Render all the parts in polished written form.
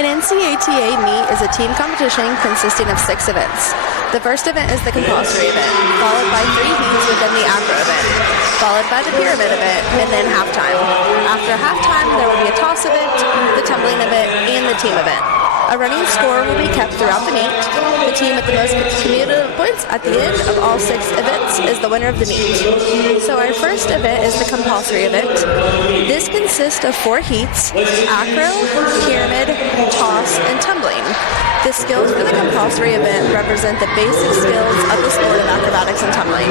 An NCATA meet is a team competition consisting of 6 events. The first event is the compulsory event, followed by 3 heats within the acro event, followed by the pyramid event, and then halftime. After halftime, there will be a toss event, the tumbling event, and the team event. A running score will be kept throughout the meet. The team with the most cumulative points at the end of all 6 events is the winner of the meet. So our first event is the compulsory event. This consists of 4 heats: acro, pyramid, toss, and tumbling. The skills for the compulsory event represent the basic skills of the sport of acrobatics and tumbling.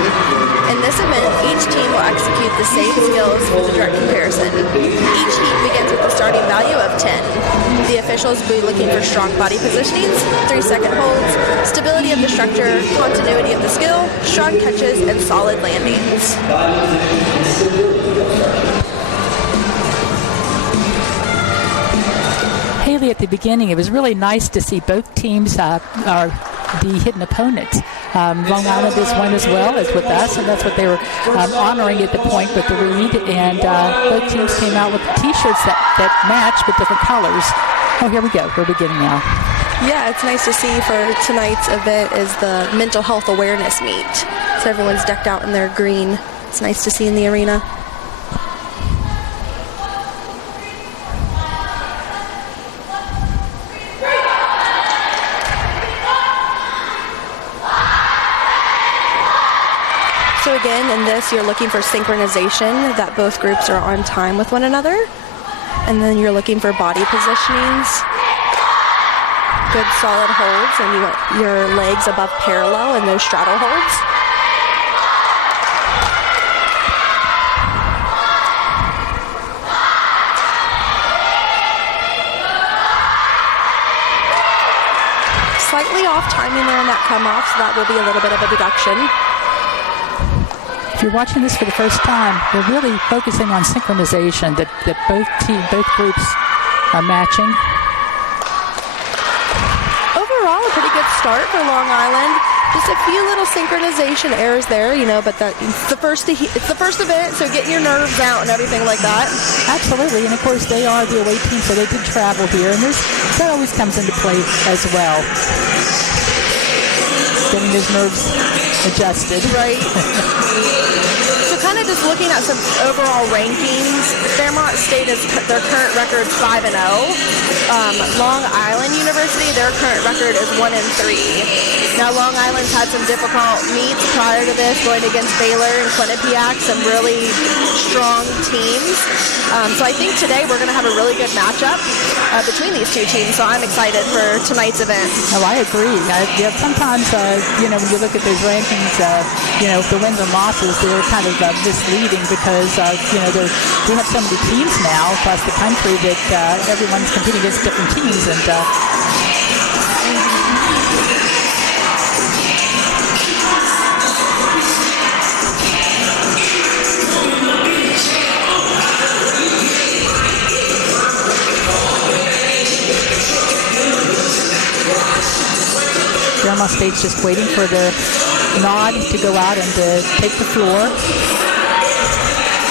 In this event, each team will execute the same skills for the direct comparison. Each heat begins with a starting value of 10. The officials will be looking for strong body positionings, 3-second holds, stability of the structure, continuity of the skill, strong catches, and solid landings. Haley, at the beginning, it was really nice to see both teams are the hidden opponents. Long Island is one as well as with us, and that's what they were honoring at the point with the read. And both teams came out with T-shirts that match with different colors. Oh, here we go. We're beginning now. Yeah, it's nice to see for tonight's event is the mental health awareness meet. So everyone's decked out in their green. It's nice to see in the arena. So again, in this, you're looking for synchronization, that both groups are on time with one another. And then you're looking for body positionings, good solid holds, and you want your legs above parallel in those straddle holds. Slightly off timing there in that come off, so that will be a little bit of a deduction. If you're watching this for the first time, they're really focusing on synchronization, that both groups are matching. Overall, a pretty good start for Long Island. Just a few little synchronization errors there, but it's the first event, so getting your nerves out and everything like that. Absolutely, and of course they are the away team, so they did travel here, and that always comes into play as well. Getting those nerves adjusted. Right. So kind of just looking at some overall rankings, Fairmont State is their current record 5-0. Long Island University, their current record is 1-3. Now Long Island's had some difficult meets prior to this, going against Baylor and Quinnipiac, some really strong teams. So I think today we're going to have a really good matchup between these two teams. So I'm excited for tonight's event. Oh, I agree. Sometimes when you look at those rankings, the wins and losses, they're kind of misleading because, we have so many teams now across the country that everyone's competing against different teams. And Fairmont State's just waiting for the nod to go out and to take the floor.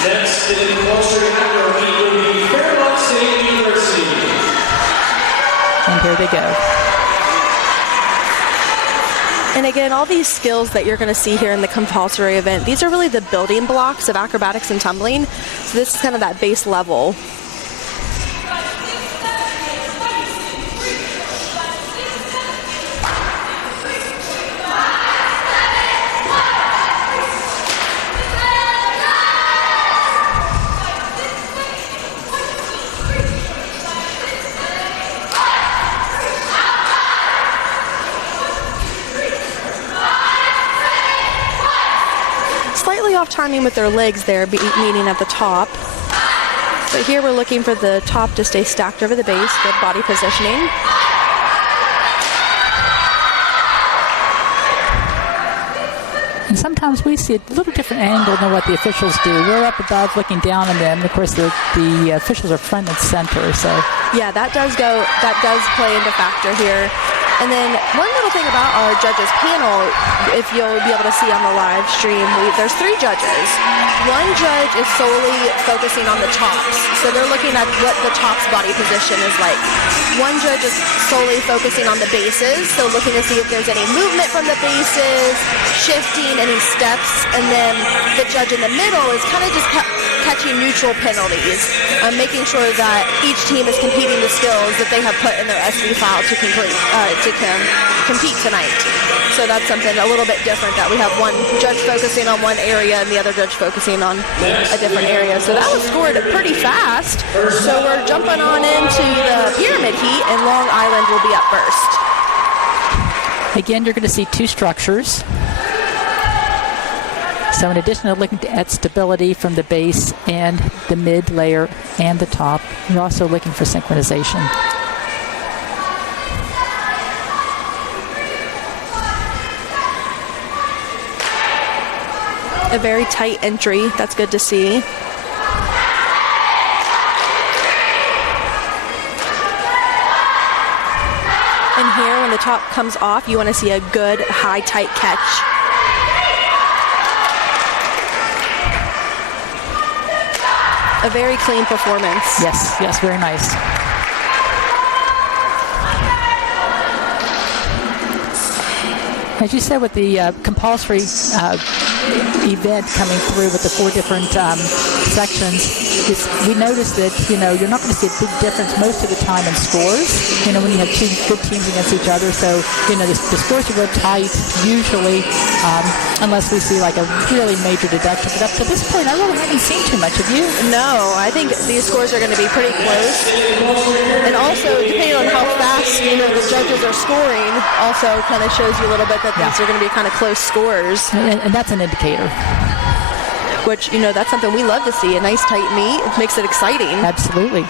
Next in the compulsory acro meet will be Fairmont State University. And here they go. And again, all these skills that you're going to see here in the compulsory event, these are really the building blocks of acrobatics and tumbling. So this is kind of that base level. Off timing with their legs there, meeting at the top. But here we're looking for the top to stay stacked over the base, good body positioning. And sometimes we see a little different angle than what the officials do. We're up above looking down on them. Of course, the officials are front and center. So yeah, that does play into factor here. And then one little thing about our judges panel, if you'll be able to see on the live stream, there's 3 judges. One judge is solely focusing on the tops. So they're looking at what the top's body position is like. One judge is solely focusing on the bases, so looking to see if there's any movement from the bases, shifting, any steps. And then the judge in the middle is kind of just catching neutral penalties, making sure that each team is competing the skills that they have put in their SV file to compete tonight. So that's something a little bit different, that we have one judge focusing on one area and the other judge focusing on a different area. So that was scored pretty fast. So we're jumping on into the pyramid heat, and Long Island will be up first. Again, you're going to see 2 structures. So in addition to looking at stability from the base and the mid layer and the top, you're also looking for synchronization. A very tight entry. That's good to see. And here, when the top comes off, you want to see a good, high, tight catch. A very clean performance. Yes, very nice. As you said, with the compulsory event coming through with the 4 different sections, we noticed that, you're not going to see a big difference most of the time in scores, when you have 2 good teams against each other. So, the scores are real tight usually, unless we see like a really major deduction. But up to this point, I really haven't seen too much of you. No, I think these scores are going to be pretty close. And also, depending on how fast, the judges are scoring, also kind of shows you a little bit that these are going to be kind of close scores. And that's an indicator. Which, that's something we love to see. A nice tight meet. It makes it exciting. Absolutely.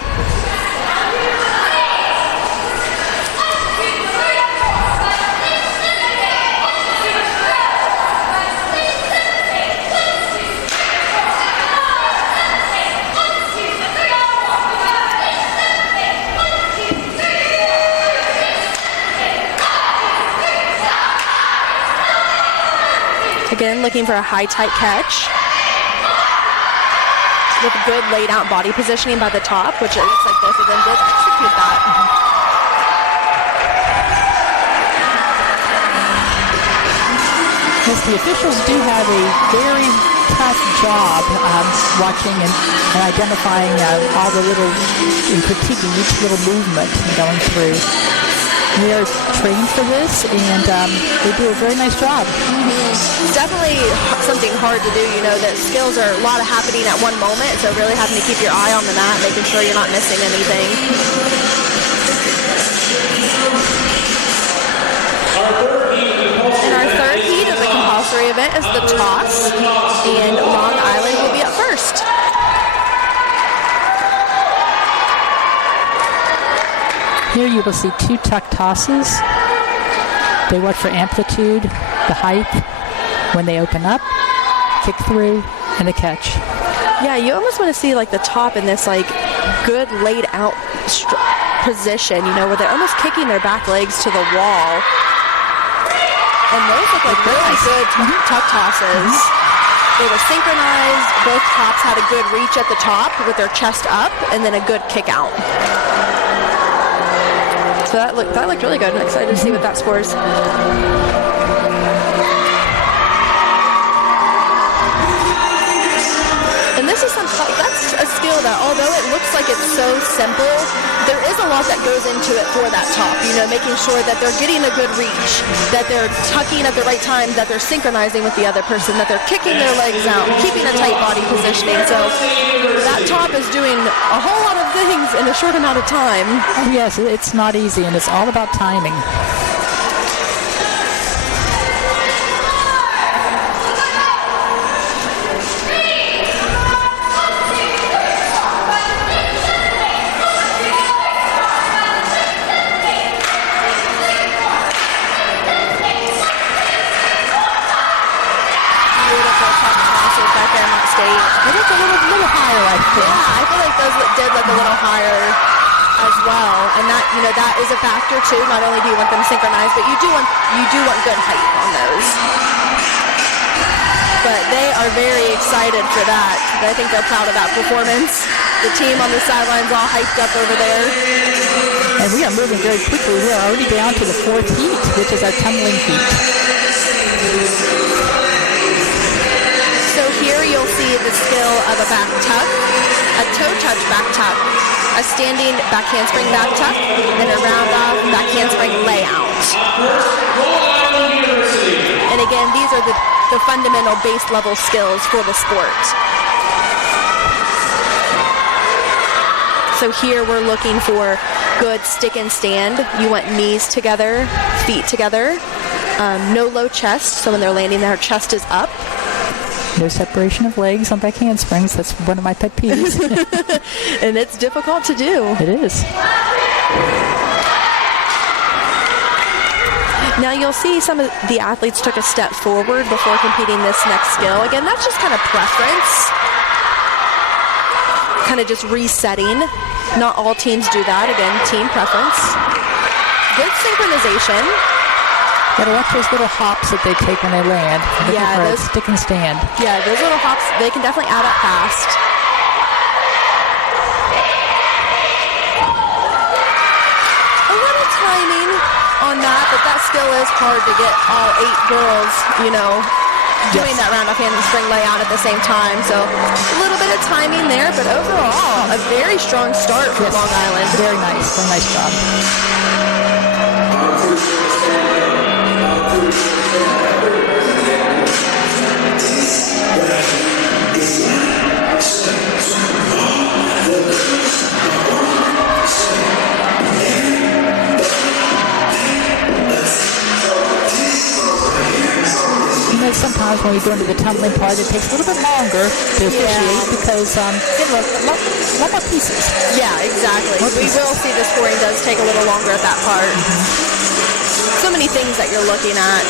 Again, looking for a high, tight catch with good laid out body positioning by the top, which it looks like both of them did execute that. Yes, the officials do have a very tough job watching and identifying all the little, and critiquing each little movement going through. We are trained for this, and they do a very nice job. It's definitely something hard to do. That skills are a lot of happening at one moment, so really having to keep your eye on the mat, making sure you're not missing anything. And our third heat of the compulsory event is the toss, and Long Island will be up first. Here you will see 2 tuck tosses. They watch for amplitude, the height, when they open up, kick through, and the catch. Yeah, you almost want to see like the top in this like good laid out position, where they're almost kicking their back legs to the wall. And those look like really good tuck tosses. They were synchronized. Both tops had a good reach at the top with their chest up, and then a good kick out. So that looked really good. I'm excited to see what that scores. And this is that's a skill that, although it looks like it's so simple, there is a lot that goes into it for that top. Making sure that they're getting a good reach, that they're tucking at the right time, that they're synchronizing with the other person, that they're kicking their legs out, keeping a tight body positioning. So that top is doing a whole lot of things in a short amount of time. Yes, it's not easy, and it's all about timing. Fairmont State. I think a little higher, I think. Yeah, I feel like those did look a little higher as well, and that is a factor too. Not only do you want them synchronized, but you do want good height on those. But they are very excited for that. I think they're proud of that performance. The team on the sidelines all hyped up over there. And we are moving very quickly. We are already down to the 4th heat, which is our tumbling heat. So here you'll see the skill of a back tuck, a toe touch back tuck, a standing back handspring back tuck, and a round off back handspring layout. And again, these are the fundamental base level skills for the sport. So here we're looking for good stick and stand. You want knees together, feet together, no low chest. So when they're landing, their chest is up. No separation of legs on back handsprings. That's one of my pet peeves. And it's difficult to do. It is. Now you'll see some of the athletes took a step forward before competing this next skill. Again, that's just kind of preference. Kind of just resetting. Not all teams do that. Again, team preference. Good synchronization. Gotta watch those little hops that they take when they land. Yeah, those stick and stand. Yeah, those little hops, they can definitely add up fast. A little timing on that, but that still is hard to get all 8 girls, doing that round off handspring layout at the same time. So a little bit of timing there, but overall, a very strong start for Long Island. Very nice. Very nice job. Sometimes when we go into the tumbling part, it takes a little bit longer to officiate because a lot more pieces. Yeah, exactly. We will see the scoring does take a little longer at that part. So many things that you're looking at.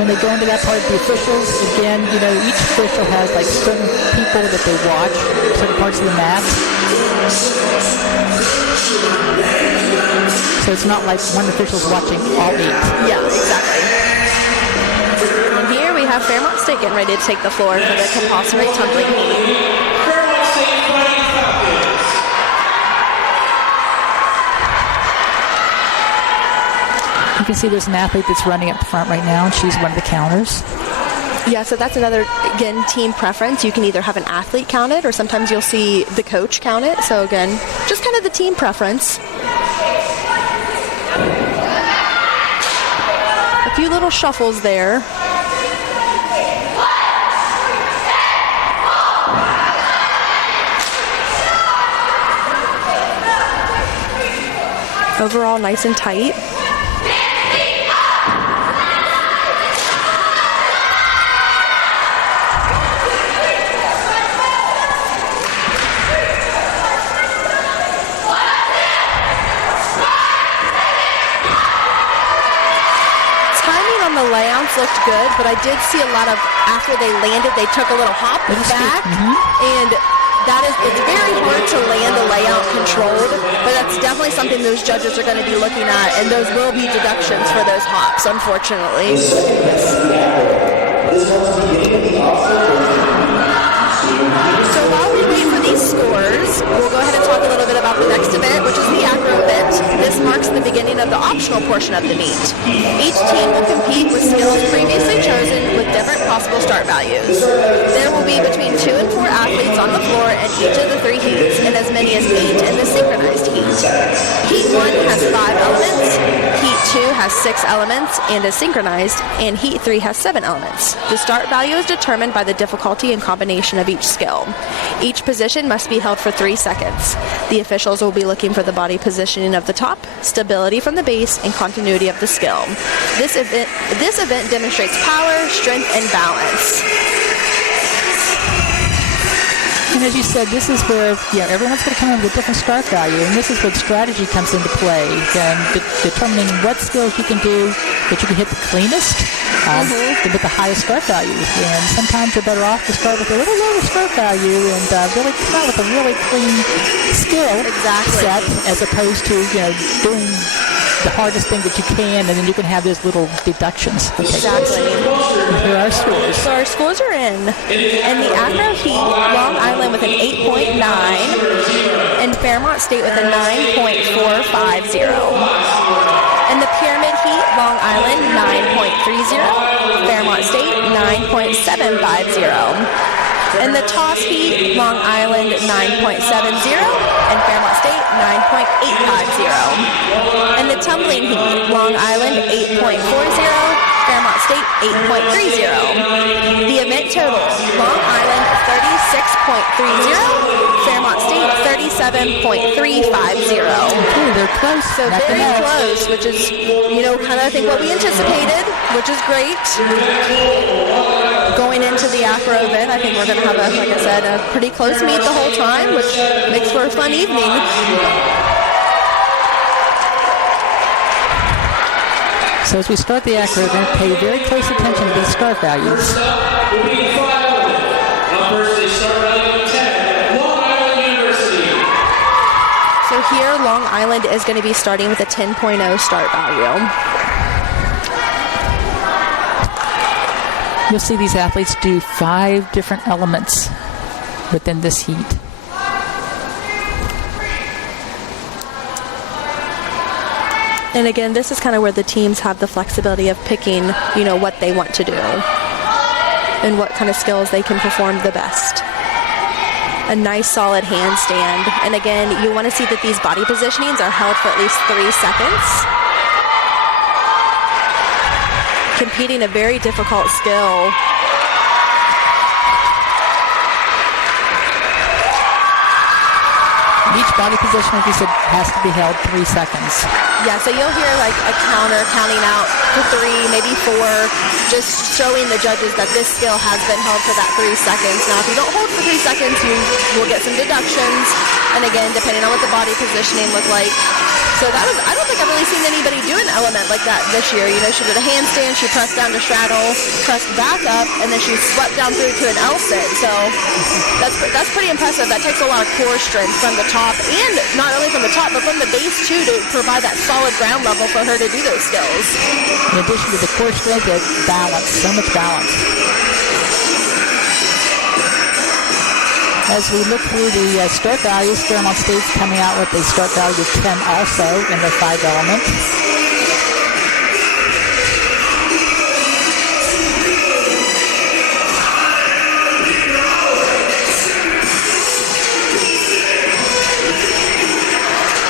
When they go into that part, the officials, again, each official has like certain people that they watch, certain parts of the mat. So it's not like one official's watching all 8. Yeah, exactly. And here we have Fairmont State getting ready to take the floor for the compulsory tumbling heat. Fairmont State Fighting Falcons. You can see there's an athlete that's running up the front right now, and she's one of the counters. Yeah, so that's another, again, team preference. You can either have an athlete count it, or sometimes you'll see the coach count it. So again, just kind of the team preference. A few little shuffles there. Overall, nice and tight. The layouts looked good, but I did see a lot of, after they landed, they took a little hop back, and it's very hard to land a layout controlled, but that's definitely something those judges are going to be looking at, and those will be deductions for those hops, unfortunately. So while we wait for these scores, we'll go ahead and talk a little bit about the next event, which is the acro event. This marks the beginning of the optional portion of the meet. Each team will compete with skills previously chosen with different possible start values. There will be between 2 and 4 athletes on the floor in each of the 3 heats, and as many as 8 in the synchronized heat. Heat 1 has 5 elements, Heat 2 has 6 elements and is synchronized, and Heat 3 has 7 elements. The start value is determined by the difficulty and combination of each skill. Each position must be held for 3 seconds. The officials will be looking for the body positioning of the top, stability from the base, and continuity of the skill. This event demonstrates power, strength, and balance. And again, as you said, this is where everyone's going to come in with a different start value, and this is where strategy comes into play, and determining what skills you can do that you can hit the cleanest with the highest start value. And sometimes you're better off to start with a little lower start value and really come out with a really clean skill set, as opposed to doing the hardest thing that you can, and then you can have those little deductions. Exactly. Here are our scores. So our scores are in the Acro Heat, Long Island with an 8.9, and Fairmont State with a 9.450. In the Pyramid Heat, Long Island 9.30, Fairmont State 9.750. In the Toss Heat, Long Island 9.70, and Fairmont State 9.850. In the Tumbling Heat, Long Island 8.40, Fairmont State 8.30. The event total, Long Island 36.30, Fairmont State 37.350. They're close. So very close, which is, kind of I think what we anticipated, which is great. Going into the Acro event, I think we're going to have, like I said, a pretty close meet the whole time, which makes for a fun evening. So as we start the Acro event, pay very close attention to these start values. So here, Long Island is going to be starting with a 10.0 start value. You'll see these athletes do 5 different elements within this heat. And again, this is kind of where the teams have the flexibility of picking, what they want to do and what kind of skills they can perform the best. A nice solid handstand. And again, you want to see that these body positionings are held for at least 3 seconds. Competing a very difficult skill. Each body position, like you said, has to be held 3 seconds. Yeah, so you'll hear like a counter counting out to 3, maybe 4, just showing the judges that this skill has been held for that 3 seconds. Now, if you don't hold for 3 seconds, you will get some deductions. And again, depending on what the body positioning looked like. So that was, I don't think I've really seen anybody do an element like that this year. She did a handstand, she pressed down to straddle, pressed back up, and then she swept down through to an L-sit. So that's pretty impressive. That takes a lot of core strength from the top, and not only from the top, but from the base too, to provide that solid ground level for her to do those skills. In addition to the core strength, there's balance, so much balance. As we look through the start values, Fairmont State's coming out with a start value of 10 also in their 5 elements.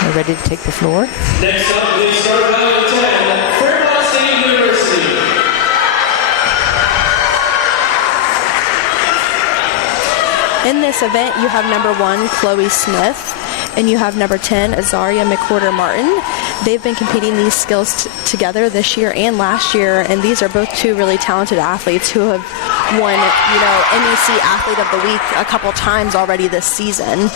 We're ready to take the floor. Next up, the start value of 10, Fairmont State University. In this event, you have number 1, Chloe Smith, and you have number 10, Azaria McWhorter-Martin. They've been competing these skills together this year and last year, and these are both 2 really talented athletes who have won, NEC Athlete of the Week a couple times already this season.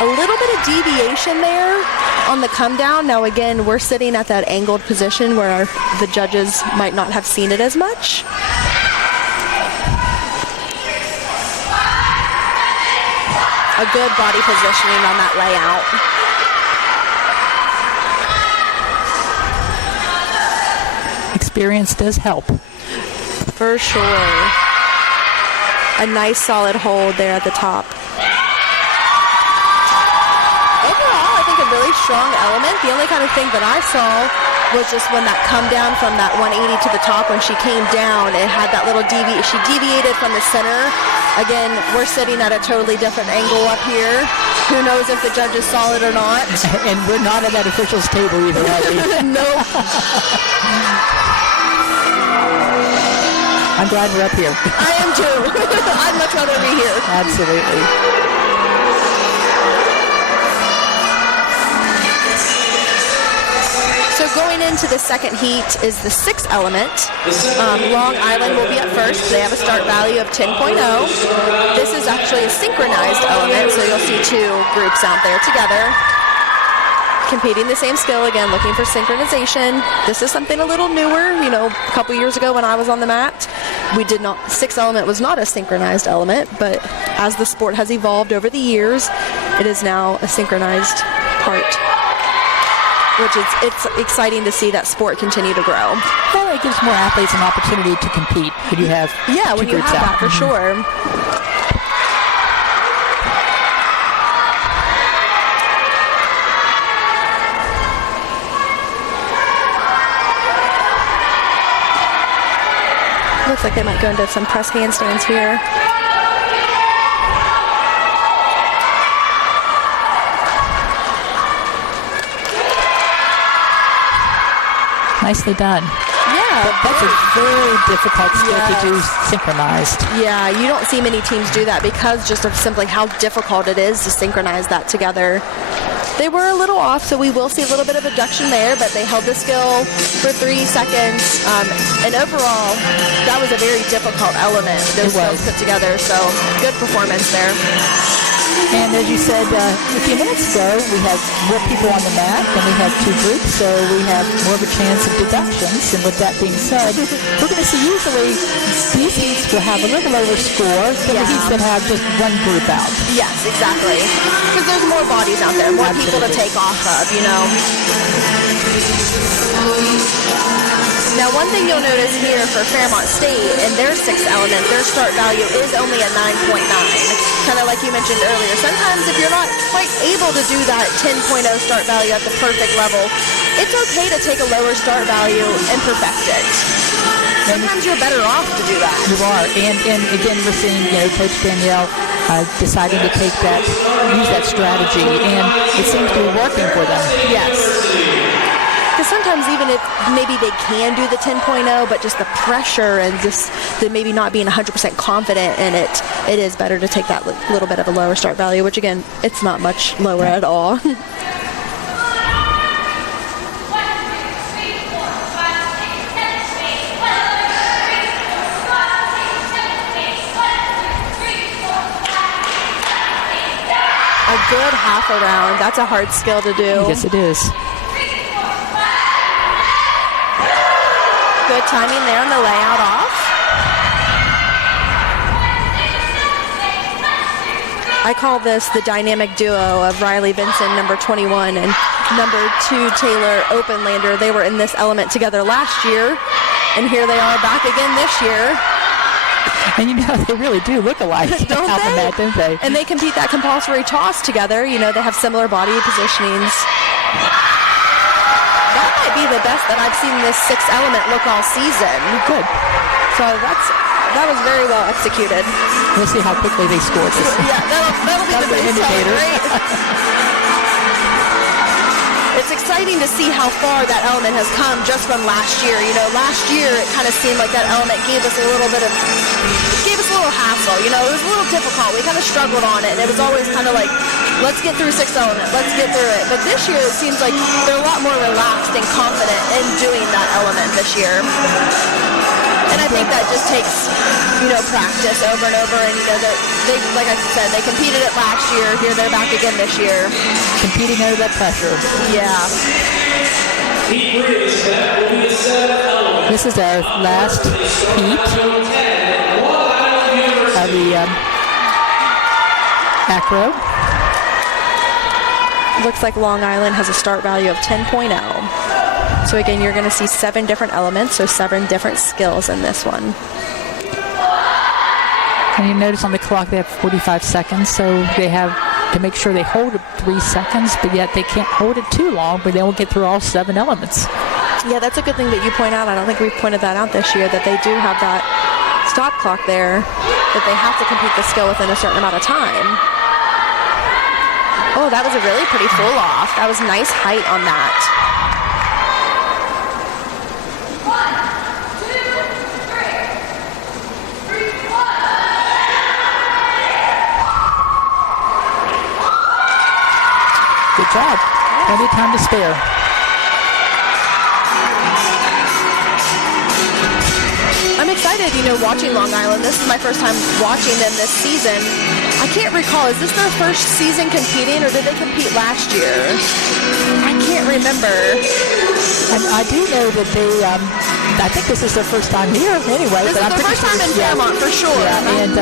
A little bit of deviation there on the come down. Now again, we're sitting at that angled position where the judges might not have seen it as much. A good body positioning on that layout. Experience does help. For sure. A nice solid hold there at the top. Overall, I think a really strong element. The only kind of thing that I saw was just when that come down from that 180 to the top, when she came down, it had that little she deviated from the center. Again, we're sitting at a totally different angle up here. Who knows if the judges saw it or not? And we're not at that officials table either, are we? Nope. I'm glad we're up here. I am too. I'd much rather be here. Absolutely. So going into the second heat is the 6th element. Long Island will be up first. They have a start value of 10.0. This is actually a synchronized element, so you'll see 2 groups out there together competing the same skill, again, looking for synchronization. This is something a little newer. You know, a couple years ago when I was on the mat, 6th element was not a synchronized element, but as the sport has evolved over the years, it is now a synchronized part, which it's exciting to see that sport continue to grow. Well, it gives more athletes an opportunity to compete when you have when you have that, for sure. Looks like they might go into some press handstands here. Nicely done. Yeah. But that's a very difficult skill to do synchronized. Yeah, you don't see many teams do that because just of simply how difficult it is to synchronize that together. They were a little off, so we will see a little bit of adduction there, but they held the skill for 3 seconds. And overall, that was a very difficult element, those skills put together, so good performance there. And as you said a few minutes ago, we have more people on the mat, and we have 2 groups, so we have more of a chance of deductions. And with that being said, we're going to see usually these heats will have a little lower score than the heats that have just 1 group out. Yes, exactly. Because there's more bodies out there, more people to take off of, you know. Now, one thing you'll notice here for Fairmont State and their 6th element, their start value is only a 9.9. Kind of like you mentioned earlier. Sometimes if you're not quite able to do that 10.0 start value at the perfect level, it's okay to take a lower start value and perfect it. Sometimes you're better off to do that. You are. And again, we're seeing, Coach Danielle deciding to use that strategy, and it seems to be working for them. Yes. Because sometimes even if maybe they can do the 10.0, but just the pressure and just the maybe not being 100% confident in it, it is better to take that little bit of a lower start value, which again, it's not much lower at all. A good half around. That's a hard skill to do. Yes, it is. Good timing there on the layout off. I call this the dynamic duo of Riley Benson, number 21, and number 2, Taylor Openlander. They were in this element together last year, and here they are back again this year. And they really do look alike. Don't they? And they compete that compulsory toss together. They have similar body positionings. That might be the best that I've seen this 6th element look all season. Good. So that was very well executed. We'll see how quickly they score this. Yeah, that'll be the indicator. Right? It's exciting to see how far that element has come just from last year. Last year it kind of seemed like that element gave us a little hassle. It was a little difficult. We kind of struggled on it, and it was always kind of like, let's get through 6th element. Let's get through it. But this year it seems like they're a lot more relaxed and confident in doing that element this year. And I think that just takes, practice over and over. And, they, like I said, they competed it last year. Here they're back again this year. Competing under that pressure. Yeah. This is our last heat of the acro. Looks like Long Island has a start value of 10.0. So again, you're going to see 7 different elements, so 7 different skills in this one. And you notice on the clock they have 45 seconds, so they have to make sure they hold it 3 seconds, but yet they can't hold it too long, but they won't get through all 7 elements. Yeah, that's a good thing that you point out. I don't think we've pointed that out this year, that they do have that stop clock there, that they have to complete the skill within a certain amount of time. Oh, that was a really pretty full off. That was nice height on that. Good job. Plenty of time to spare. excited, watching Long Island. This is my first time watching them this season. I can't recall, is this their first season competing, or did they compete last year? I can't remember. I do know that they, I think this is their first time here anyway. This is their first time in Fairmont, for sure. Yeah, and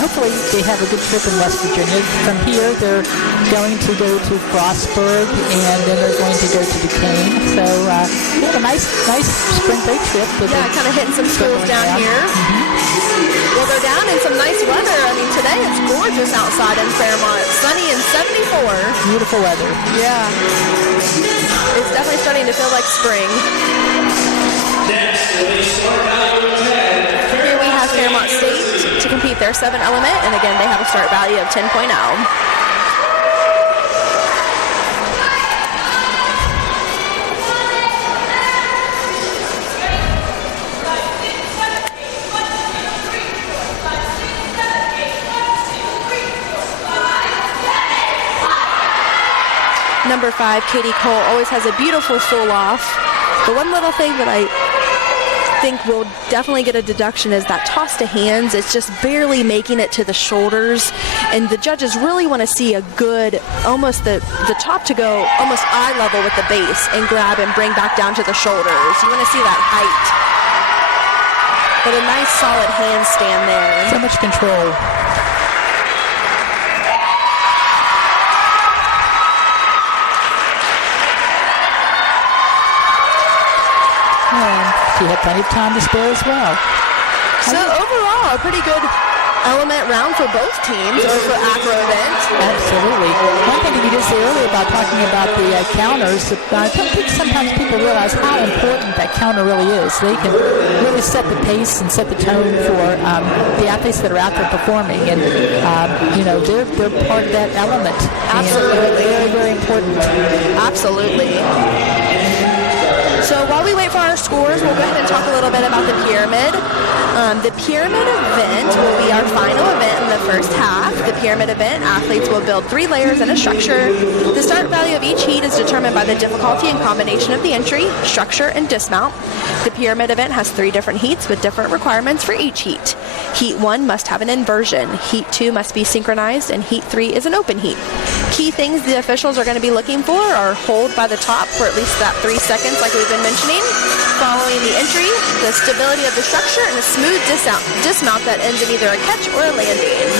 hopefully they have a good trip in West Virginia. From here, they're going to go to Frostburg, and then they're going to go to Duquesne. So, a nice spring break trip. Yeah, kind of hitting some schools down here. Well, they're down in some nice weather. I mean, today it's gorgeous outside in Fairmont. Sunny and 74. Beautiful weather. Yeah. It's definitely starting to feel like spring. Next, with a start value of 10. Here we have Fairmont State to compete their 7 element, and again, they have a start value of 10.0. Number 5, Katie Cole, always has a beautiful full off. The one little thing that I think will definitely get a deduction is that toss to hands. It's just barely making it to the shoulders, and the judges really want to see a good, almost the top to go almost eye level with the base and grab and bring back down to the shoulders. You want to see that height. But a nice solid handstand there. So much control. She had plenty of time to spare as well. So overall, a pretty good element round for both teams, or for Acro event. Absolutely. One thing that you did say earlier about talking about the counters, I think sometimes people realize how important that counter really is. They can really set the pace and set the tone for the athletes that are out there performing, and they're part of that element. Absolutely. Very, very important. Absolutely. So while we wait for our scores, we'll go ahead and talk a little bit about the pyramid. The pyramid event will be our final event in the first half. The pyramid event, athletes will build 3 layers in a structure. The start value of each heat is determined by the difficulty and combination of the entry, structure, and dismount. The pyramid event has 3 different heats with different requirements for each heat. Heat 1 must have an inversion. Heat 2 must be synchronized, and Heat 3 is an open heat. Key things the officials are going to be looking for are hold by the top for at least that 3 seconds like we've been mentioning, following the entry, the stability of the structure, and a smooth dismount that ends in either a catch or a landing.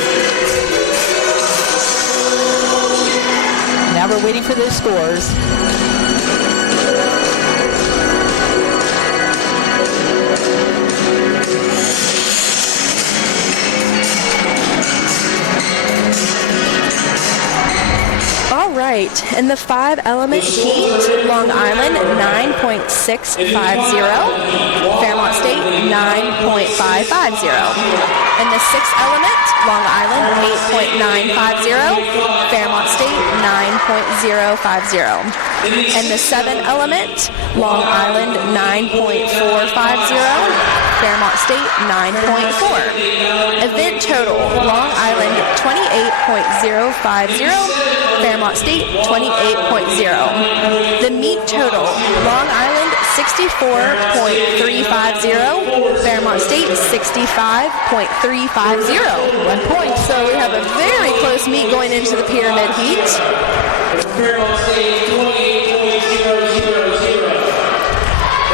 Now we're waiting for those scores. All right, in the 5-element heat, Long Island 9.650, Fairmont State 9.550. In the 6-element, Long Island 8.950, Fairmont State 9.050. In the 7-element, Long Island 9.450, Fairmont State 9.4. Event total, Long Island 28.050, Fairmont State 28.0. The meet total, Long Island 64.350, Fairmont State 65.350. 1 point. So we have a very close meet going into the pyramid heat. Fairmont State 28.000.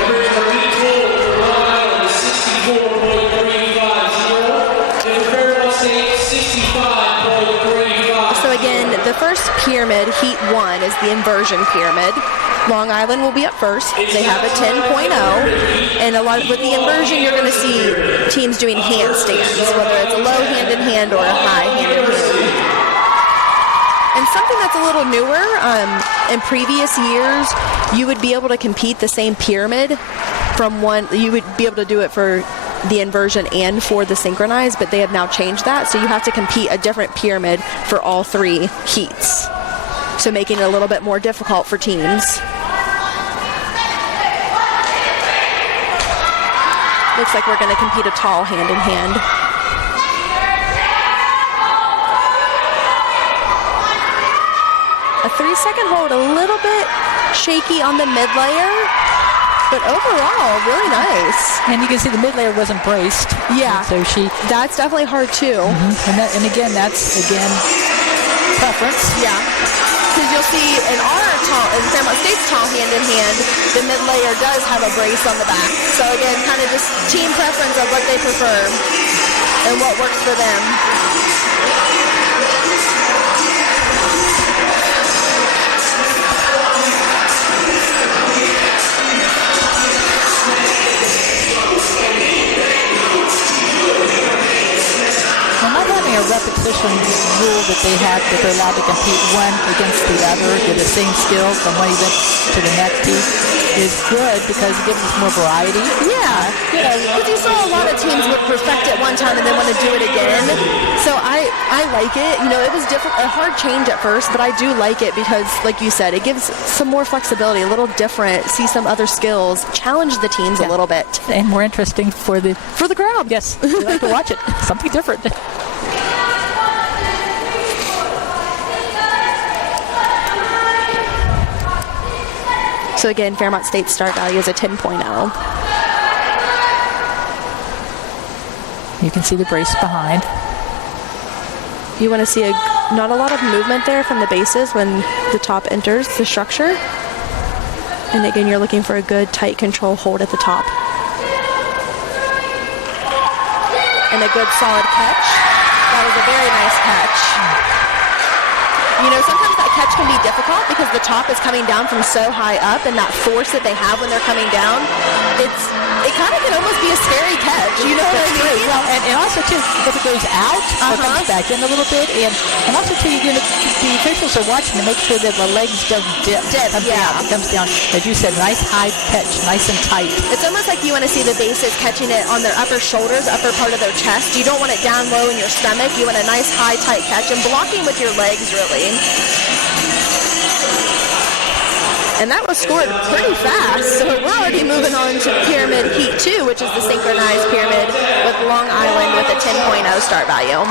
The meet total for Long Island is 64.350, and for Fairmont State 65.350. So again, the first pyramid, Heat 1, is the inversion pyramid. Long Island will be up first. They have a 10.0, and with the inversion, you're going to see teams doing handstands, whether it's a low hand-in-hand or a high hand-in-hand. And something that's a little newer, in previous years, you would be able to compete the same pyramid from one. You would be able to do it for the inversion and for the synchronized, but they have now changed that, so you have to compete a different pyramid for all 3 heats, so making it a little bit more difficult for teams. Looks like we're going to compete a tall hand-in-hand. A 3-second hold, a little bit shaky on the mid layer. But overall, really nice. And you can see the mid layer wasn't braced. Yeah. And so that's definitely hard too. and again, that's preference. Yeah. Because you'll see in Fairmont State's tall hand in hand, the mid layer does have a brace on the back. So again, kind of just team preference of what they prefer and what works for them. A repetition rule that they have, that they're allowed to compete one against the other with the same skill from one event to the next is good because it gives us more variety. Yeah, because you saw a lot of teams would perfect it one time and then want to do it again. So I like it. It was a hard change at first, but I do like it because, like you said, it gives some more flexibility, a little different, see some other skills, challenge the teams a little bit. And more interesting for the crowd. Yes, we like to watch it. Something different. So again, Fairmont State's start value is a 10.0. You can see the brace behind. You want to see not a lot of movement there from the bases when the top enters the structure. And again, you're looking for a good tight control hold at the top. And a good solid catch. That was a very nice catch. Sometimes that catch can be difficult because the top is coming down from so high up, and that force that they have when they're coming down, it kind of can almost be a scary catch. You know what I mean? Well, and also too, if it goes out or comes back in a little bit, and also too, the officials are watching to make sure that the legs don't dip. It comes down. As you said, nice high catch, nice and tight. It's almost like you want to see the bases catching it on their upper shoulders, upper part of their chest. You don't want it down low in your stomach. You want a nice high, tight catch and blocking with your legs, really. And that was scored pretty fast. So we're already moving on to Pyramid Heat 2, which is the synchronized pyramid with Long Island with a 10.0 start value.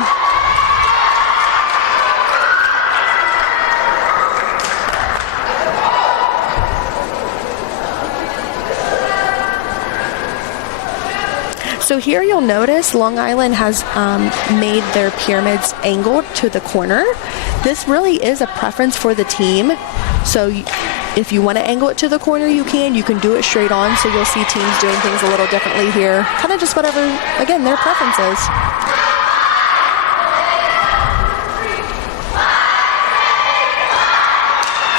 So here you'll notice Long Island has made their pyramids angled to the corner. This really is a preference for the team. So if you want to angle it to the corner, you can do it straight on. So you'll see teams doing things a little differently here. Kind of just whatever, again, their preference is.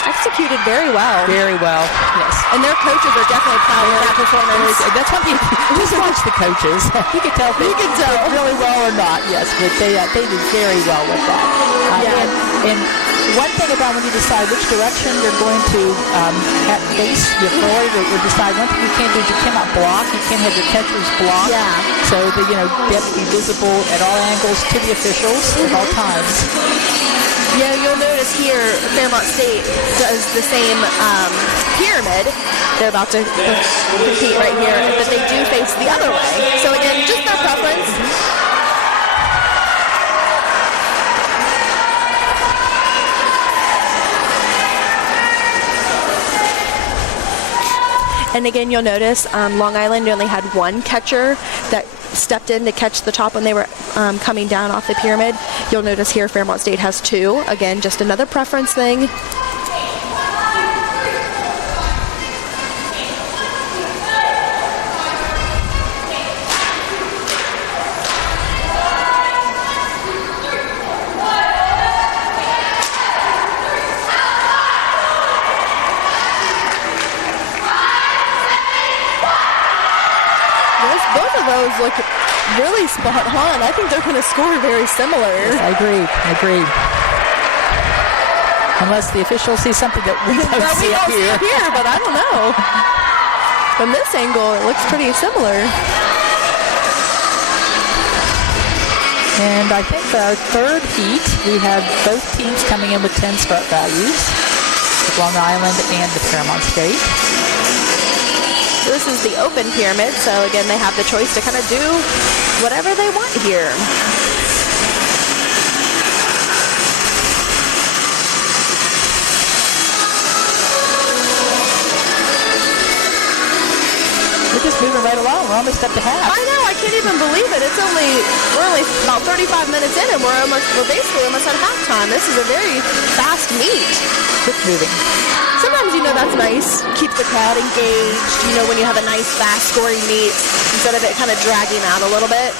Executed very well. Very well, yes. And their coaches are definitely proud of that performance. That's one thing. Just watch the coaches. You can tell if they did really well or not. Yes, but they did very well with that. And one thing about when you decide which direction you're going to face your forward or decide one thing you can't do is you cannot block. You can't have your catchers block. Yeah. So they have to be visible at all angles to the officials at all times. Yeah, you'll notice here Fairmont State does the same pyramid. They're about to compete right here, but they do face the other way. So again, just their preference. And again, you'll notice Long Island only had one catcher that stepped in to catch the top when they were coming down off the pyramid. You'll notice here Fairmont State has two. Again, just another preference thing. Both of those look really spot on. I think they're going to score very similar. I agree. Unless the officials see something that we don't see up here. But I don't know. From this angle, it looks pretty similar. And I think for our third heat, we have both teams coming in with 10 start values, with Long Island and the Fairmont State. This is the open pyramid, so again, they have the choice to kind of do whatever they want here. right along. We're almost up to half. I know, I can't even believe it. We're only about 35 minutes in, and we're basically almost at halftime. This is a very fast meet. Quick moving. Sometimes, that's nice. Keeps the crowd engaged, when you have a nice, fast-scoring meet, instead of it kind of dragging out a little bit.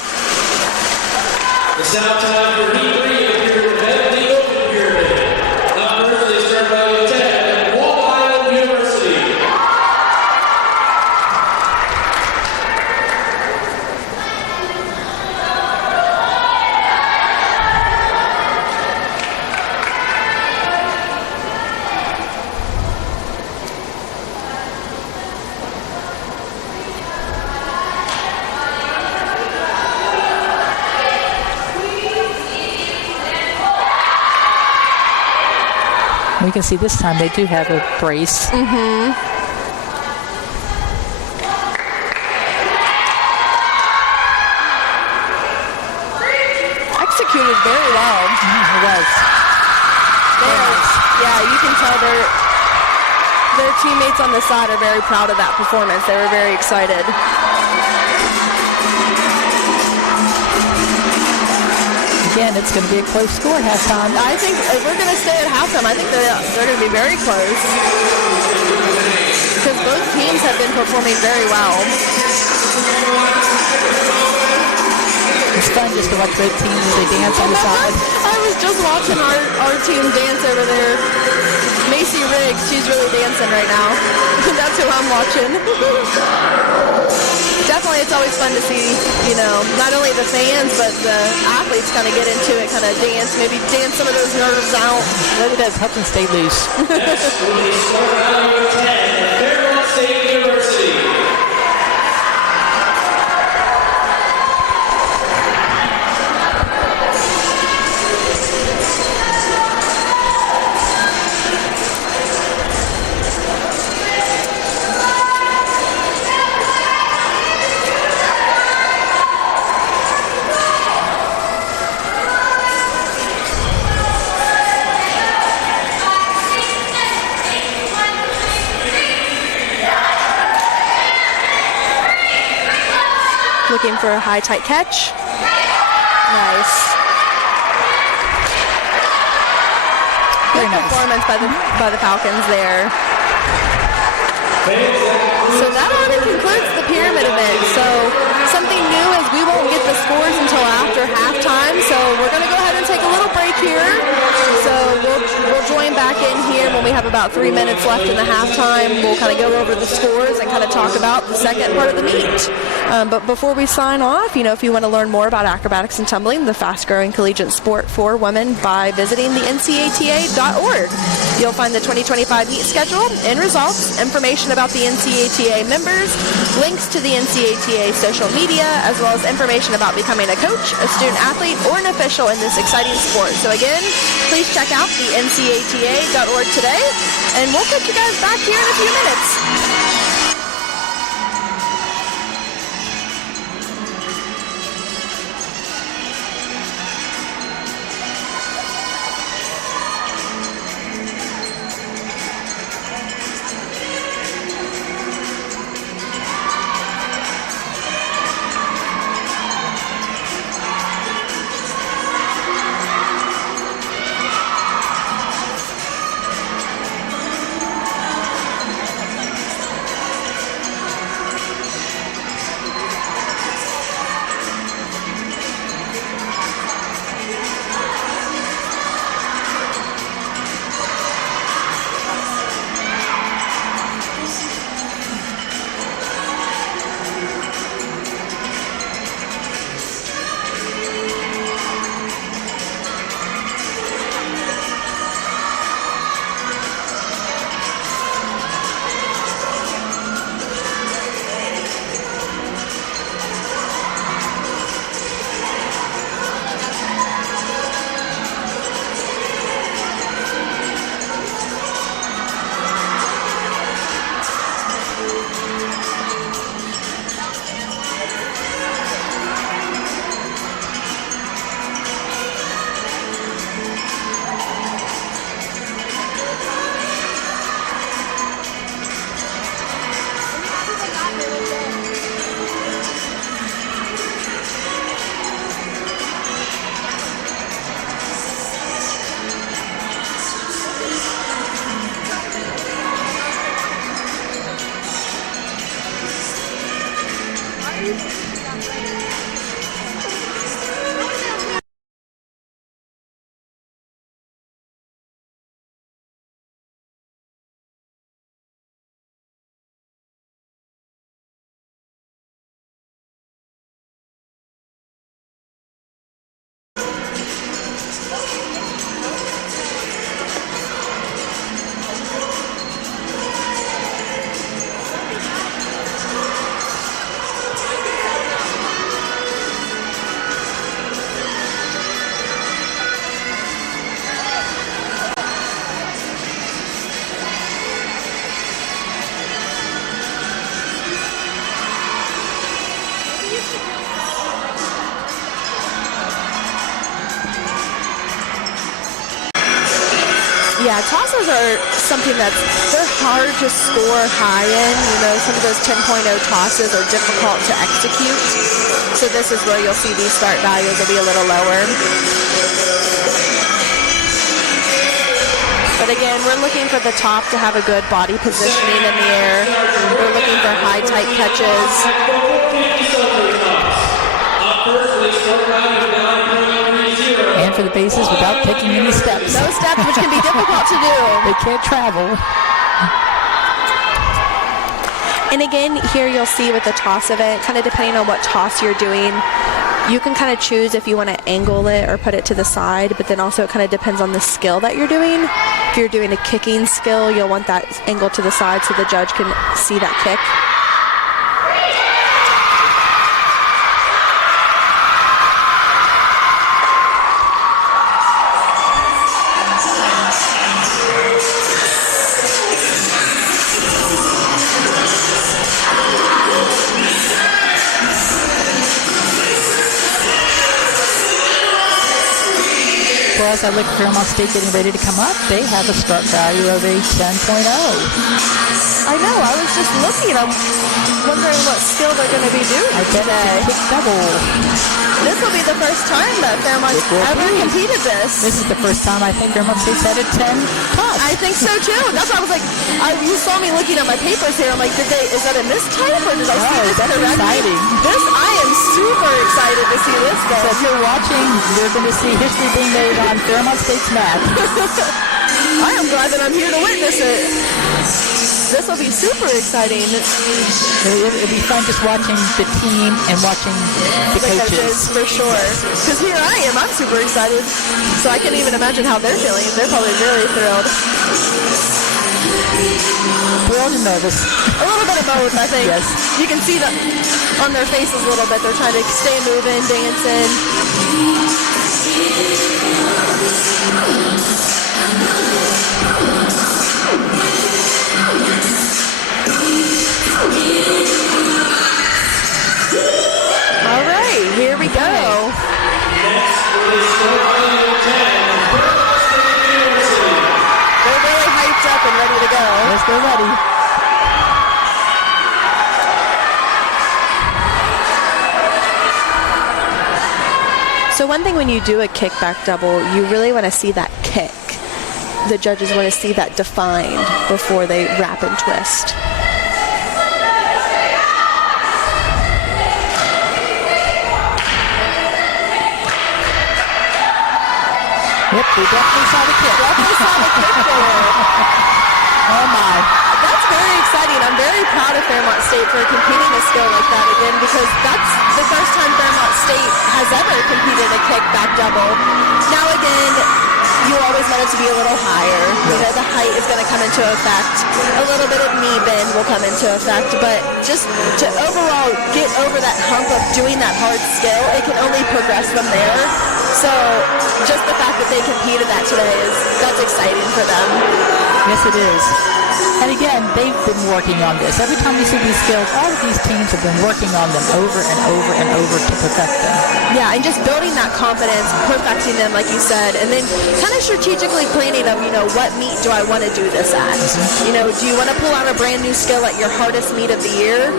It's now time for Heat 3 of the pyramid event, the open pyramid. Up first, they start by 10, Long Island University. We can see this time they do have a brace. Mm-hmm. Executed very well. It was. Yeah, you can tell their teammates on the side are very proud of that performance. They were very excited. Again, it's going to be a close score at halftime. I think if we're going to stay at halftime, I think they're going to be very close. Because both teams have been performing very well. It's fun just to watch both teams as they dance on the side. I was just watching our team dance over there. Macy Riggs, she's really dancing right now. That's who I'm watching. Definitely, it's always fun to see, not only the fans, but the athletes kind of get into it, kind of dance, maybe dance some of those nerves out. Really does help them stay loose. Next, will be score number 10, Fairmont State University. Looking for a high, tight catch. Nice. Good performance by the Falcons there. So that already concludes the pyramid event. So something new is we won't get the scores until after halftime. So we're going to go ahead and take a little break here. So we'll join back in here when we have about 3 minutes left in the halftime. We'll kind of go over the scores and kind of talk about the second part of the meet. But before we sign off, if you want to learn more about acrobatics and tumbling, the fast-growing collegiate sport for women, by visiting the NCATA.org. You'll find the 2025 meet schedule and results, information about the NCATA members, links to the NCATA social media, as well as information about becoming a coach, a student athlete, or an official in this exciting sport. So again, please check out the NCATA.org today, and we'll catch you guys back here in a few minutes. Yeah, tosses are something they're hard to score high in. You know, some of those 10.0 tosses are difficult to execute. So this is where you'll see these start values will be a little lower. But again, we're looking for the top to have a good body positioning in the air. We're looking for high, tight catches. And for the bases without taking any steps. No steps, which can be difficult to do. They can't travel. And again, here you'll see with the toss event, kind of depending on what toss you're doing, you can kind of choose if you want to angle it or put it to the side, but then also it kind of depends on the skill that you're doing. If you're doing a kicking skill, you'll want that angle to the side so the judge can see that kick. Well, as I look at Fairmont State getting ready to come up, they have a start value of a 10.0. I know, I was just looking. I'm wondering what skill they're going to be doing today. Kick double. This will be the first time that Fairmont's ever competed this. This is the first time I think Fairmont State's had a 10 toss. I think so too. That's why I was like, you saw me looking at my papers here. I'm like, is that a mistype or did I see this that's correctly? exciting. I am super excited to see this go. So if you're watching, you're going to see history being made on Fairmont State's map. I am glad that I'm here to witness it. This will be super exciting. It'll be fun just watching the team and watching the coaches. For sure. Because here I am, I'm super excited. So I can't even imagine how they're feeling. They're probably really thrilled. Thrilled and nervous. A little bit of both, I think. Yes. You can see that on their faces a little bit. They're trying to stay moving, dancing. All right, here we go. They're really hyped up and ready to go. Yes, they're ready. So one thing when you do a kickback double, you really want to see that kick. The judges want to see that defined before they wrap and twist. Yep, we definitely saw the kick. Oh my. That's very exciting. I'm very proud of Fairmont State for competing a skill like that again, because that's the first time Fairmont State has ever competed a kickback double. Now again, you always want it to be a little higher. You know, the height is going to come into effect. A little bit of knee bend will come into effect, but just to overall get over that hump of doing that hard skill, it can only progress from there. So just the fact that they competed that today that's exciting for them. Yes, it is. And again, they've been working on this. Every time we see these skills, all of these teams have been working on them over and over and over to perfect them. Yeah, and just building that confidence, perfecting them, like you said, and then kind of strategically planning of, you know, what meet do I want to do this at? You know, do you want to pull out a brand new skill at your hardest meet of the year?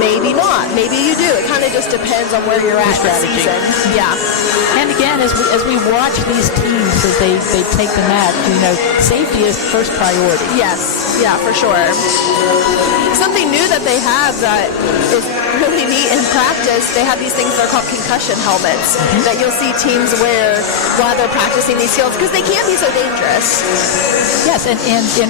Maybe not. Maybe you do. It kind of just depends on where you're at in the season. Yeah. And again, as we watch these teams as they take the mat, you know, safety is first priority. Yes. Yeah, for sure. Something new that they have that is really neat in practice, they have these things that are called concussion helmets that you'll see teams wear while they're practicing these skills, because they can be so dangerous. Yes, and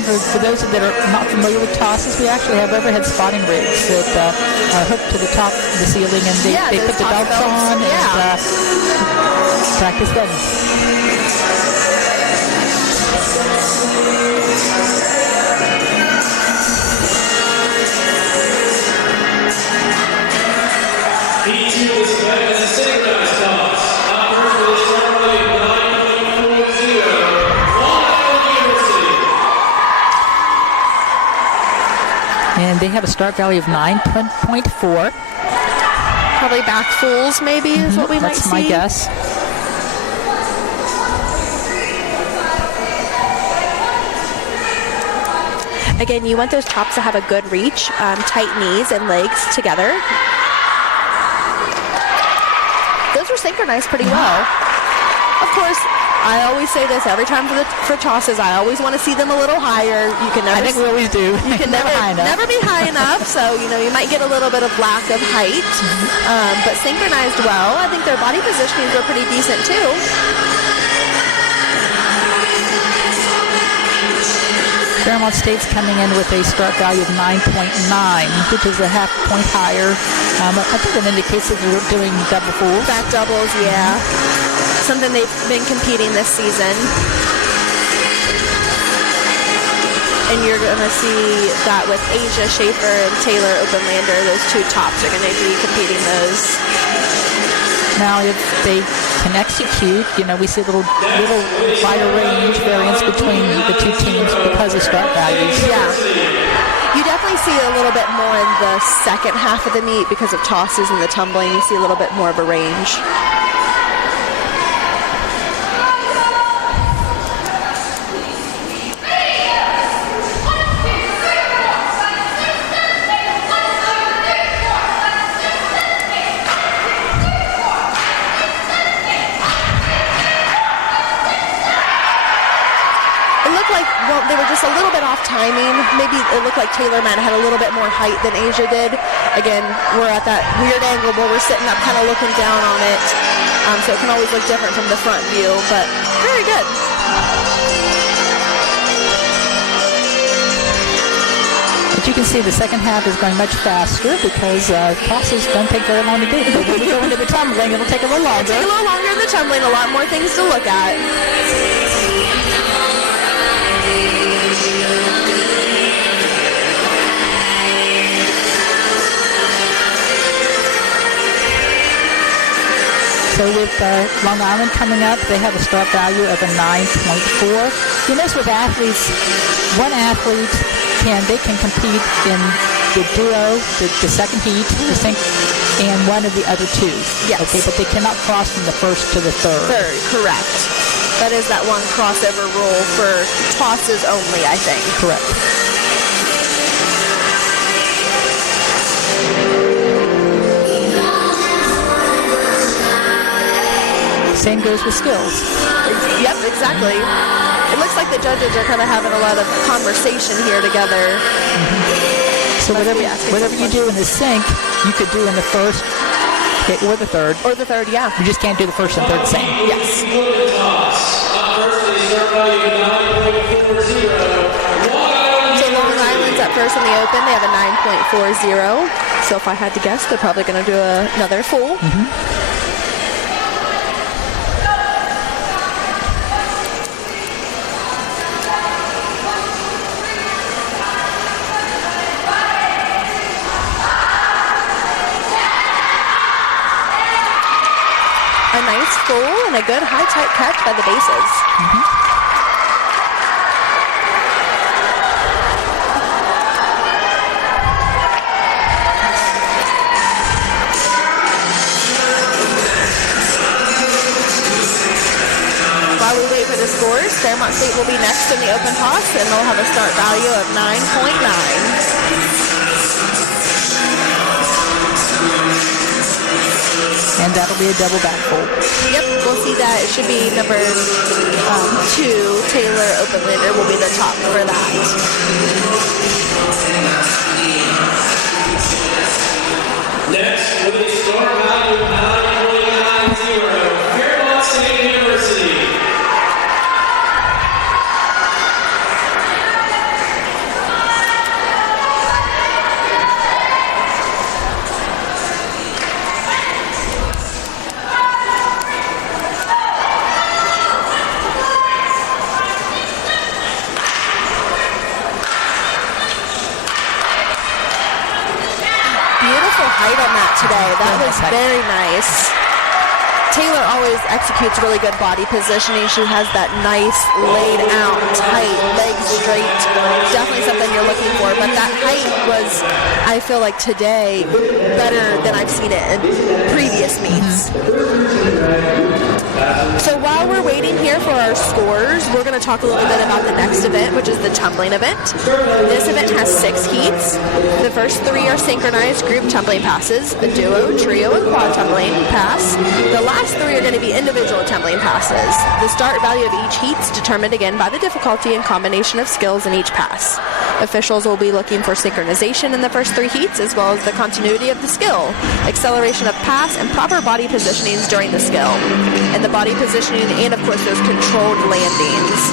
for those that are not familiar with tosses, we actually have overhead spotting rigs that are hooked to the top of the ceiling, and they put the belts on and practice them. And they have a start value of 9.4. Probably back fulls, maybe, is what we might see. That's my guess. Again, you want those tops to have a good reach, tight knees and legs together. Those were synchronized pretty well. Of course, I always say this every time for tosses. I always want to see them a little higher. You can never. I think we always do. You can never be high enough. So you might get a little bit of lack of height, but synchronized well. I think their body positionings were pretty decent too. Fairmont State's coming in with a start value of 9.9, which is a half point higher. I think it indicates that they're doing double fools. Back doubles, yeah. Something they've been competing this season. And you're going to see that with Asia Schaefer and Taylor Openlander. Those two tops are going to be competing those. Now, if they can execute, we see a little wider range variance between the two teams because of start values. Yeah. You definitely see a little bit more in the second half of the meet because of tosses and the tumbling. You see a little bit more of a range. They were just a little bit off timing. Maybe it looked like Taylor might have had a little bit more height than Asia did. Again, we're at that weird angle where we're sitting up kind of looking down on it. So it can always look different from the front view, but very good. But you can see the second half is going much faster because tosses don't take very long to do. But when we go into the tumbling, it'll take a little longer. It'll take a little longer in the tumbling, a lot more things to look at. So with Long Island coming up, they have a start value of a 9.4. You notice with athletes, one athlete can compete in the duo, the second heat, the sync, and one of the other two. Yes. Okay, but they cannot cross from the first to the third. Third, correct. That is that one crossover rule for tosses only, I think. Correct. Same goes with skills. Yep, exactly. It looks like the judges are kind of having a lot of conversation here together. So whatever you do in the sync, you could do in the first or the third. Or the third, yeah. You just can't do the first and third the same. Yes. So Long Island's at first in the open. They have a 9.40. So if I had to guess, they're probably going to do another full. A nice full and a good high tight catch by the bases. While we wait for the scores, Fairmont State will be next in the open toss, and they'll have a start value of 9.9. And that'll be a double back full. Yep, we'll see that. It should be number 2, Taylor Openlander will be the top for that. Next, with a score value of 9.90, Fairmont State University. Height on that today. That was very nice. Taylor always executes really good body positioning. She has that nice laid out, tight, legs straight. Definitely something you're looking for. But that height was, I feel like today, better than I've seen it in previous meets. So while we're waiting here for our scores, we're going to talk a little bit about the next event, which is the tumbling event. This event has 6 heats. The first 3 are synchronized group tumbling passes, a duo, trio, and quad tumbling pass. The last 3 are going to be individual tumbling passes. The start value of each heat is determined again by the difficulty and combination of skills in each pass. Officials will be looking for synchronization in the first 3 heats, as well as the continuity of the skill, acceleration of pass, and proper body positionings during the skill. And the body positioning and, of course, those controlled landings.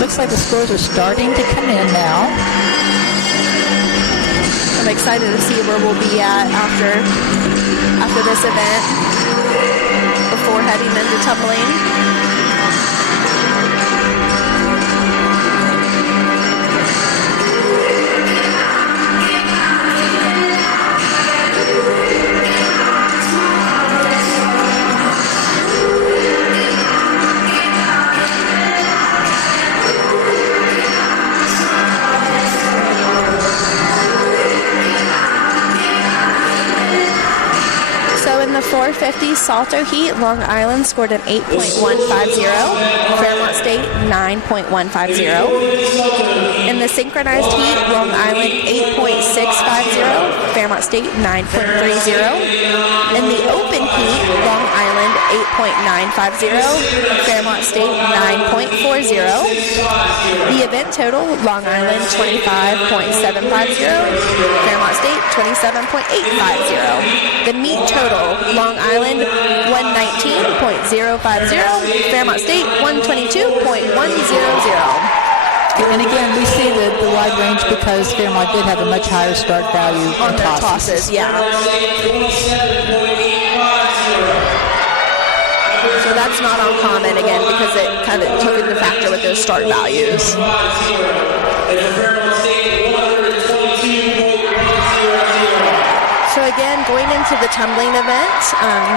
Looks like the scores are starting to come in now. I'm excited to see where we'll be at after this event, before heading into tumbling. In the 450 Salto heat, Long Island scored an 8.150, Fairmont State 9.150. In the synchronized heat, Long Island 8.650, Fairmont State 9.30. In the open heat, Long Island 8.950, Fairmont State 9.40. The event total, Long Island 25.750, Fairmont State 27.850. The meet total, Long Island 119.050, Fairmont State 122.100. And again, we see the wide range because Fairmont did have a much higher start value on their tosses. Yeah. So that's not uncommon, again, because it kind of took into factor with those start values. So again, going into the tumbling event,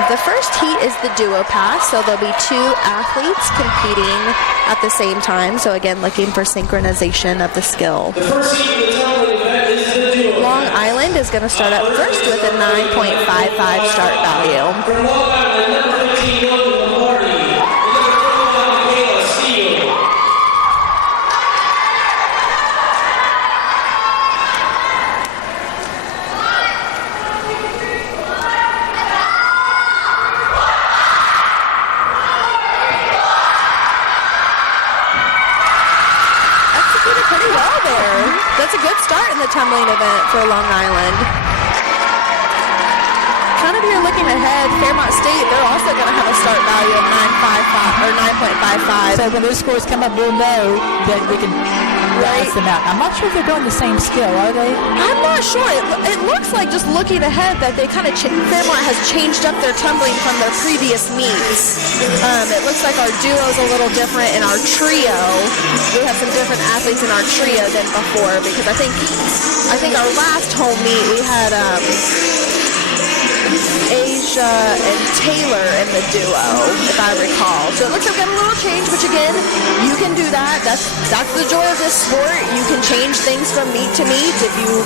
the first heat is the duo pass, so there'll be 2 athletes competing at the same time. So again, looking for synchronization of the skill. The first heat of the tumbling event is the duo. Long Island is going to start up first with a 9.55 start value. From Long Island, number 15, Logan Lombardi. That's a good start in the tumbling event for Long Island. Kind of you're looking ahead, Fairmont State, they're also going to have a start value of 9.55 or 9.55. So when those scores come up, we'll know that we can balance them out. I'm not sure if they're doing the same skill, are they? I'm not sure. It looks like, just looking ahead, that they kind of Fairmont has changed up their tumbling from their previous meets. It looks like our duo is a little different in our trio. We have some different athletes in our trio than before, because I think our last home meet we had Asia and Taylor in the duo, if I recall. So it looks like we got a little change, which again, you can do that. That's the joy of this sport. You can change things from meet to meet. If you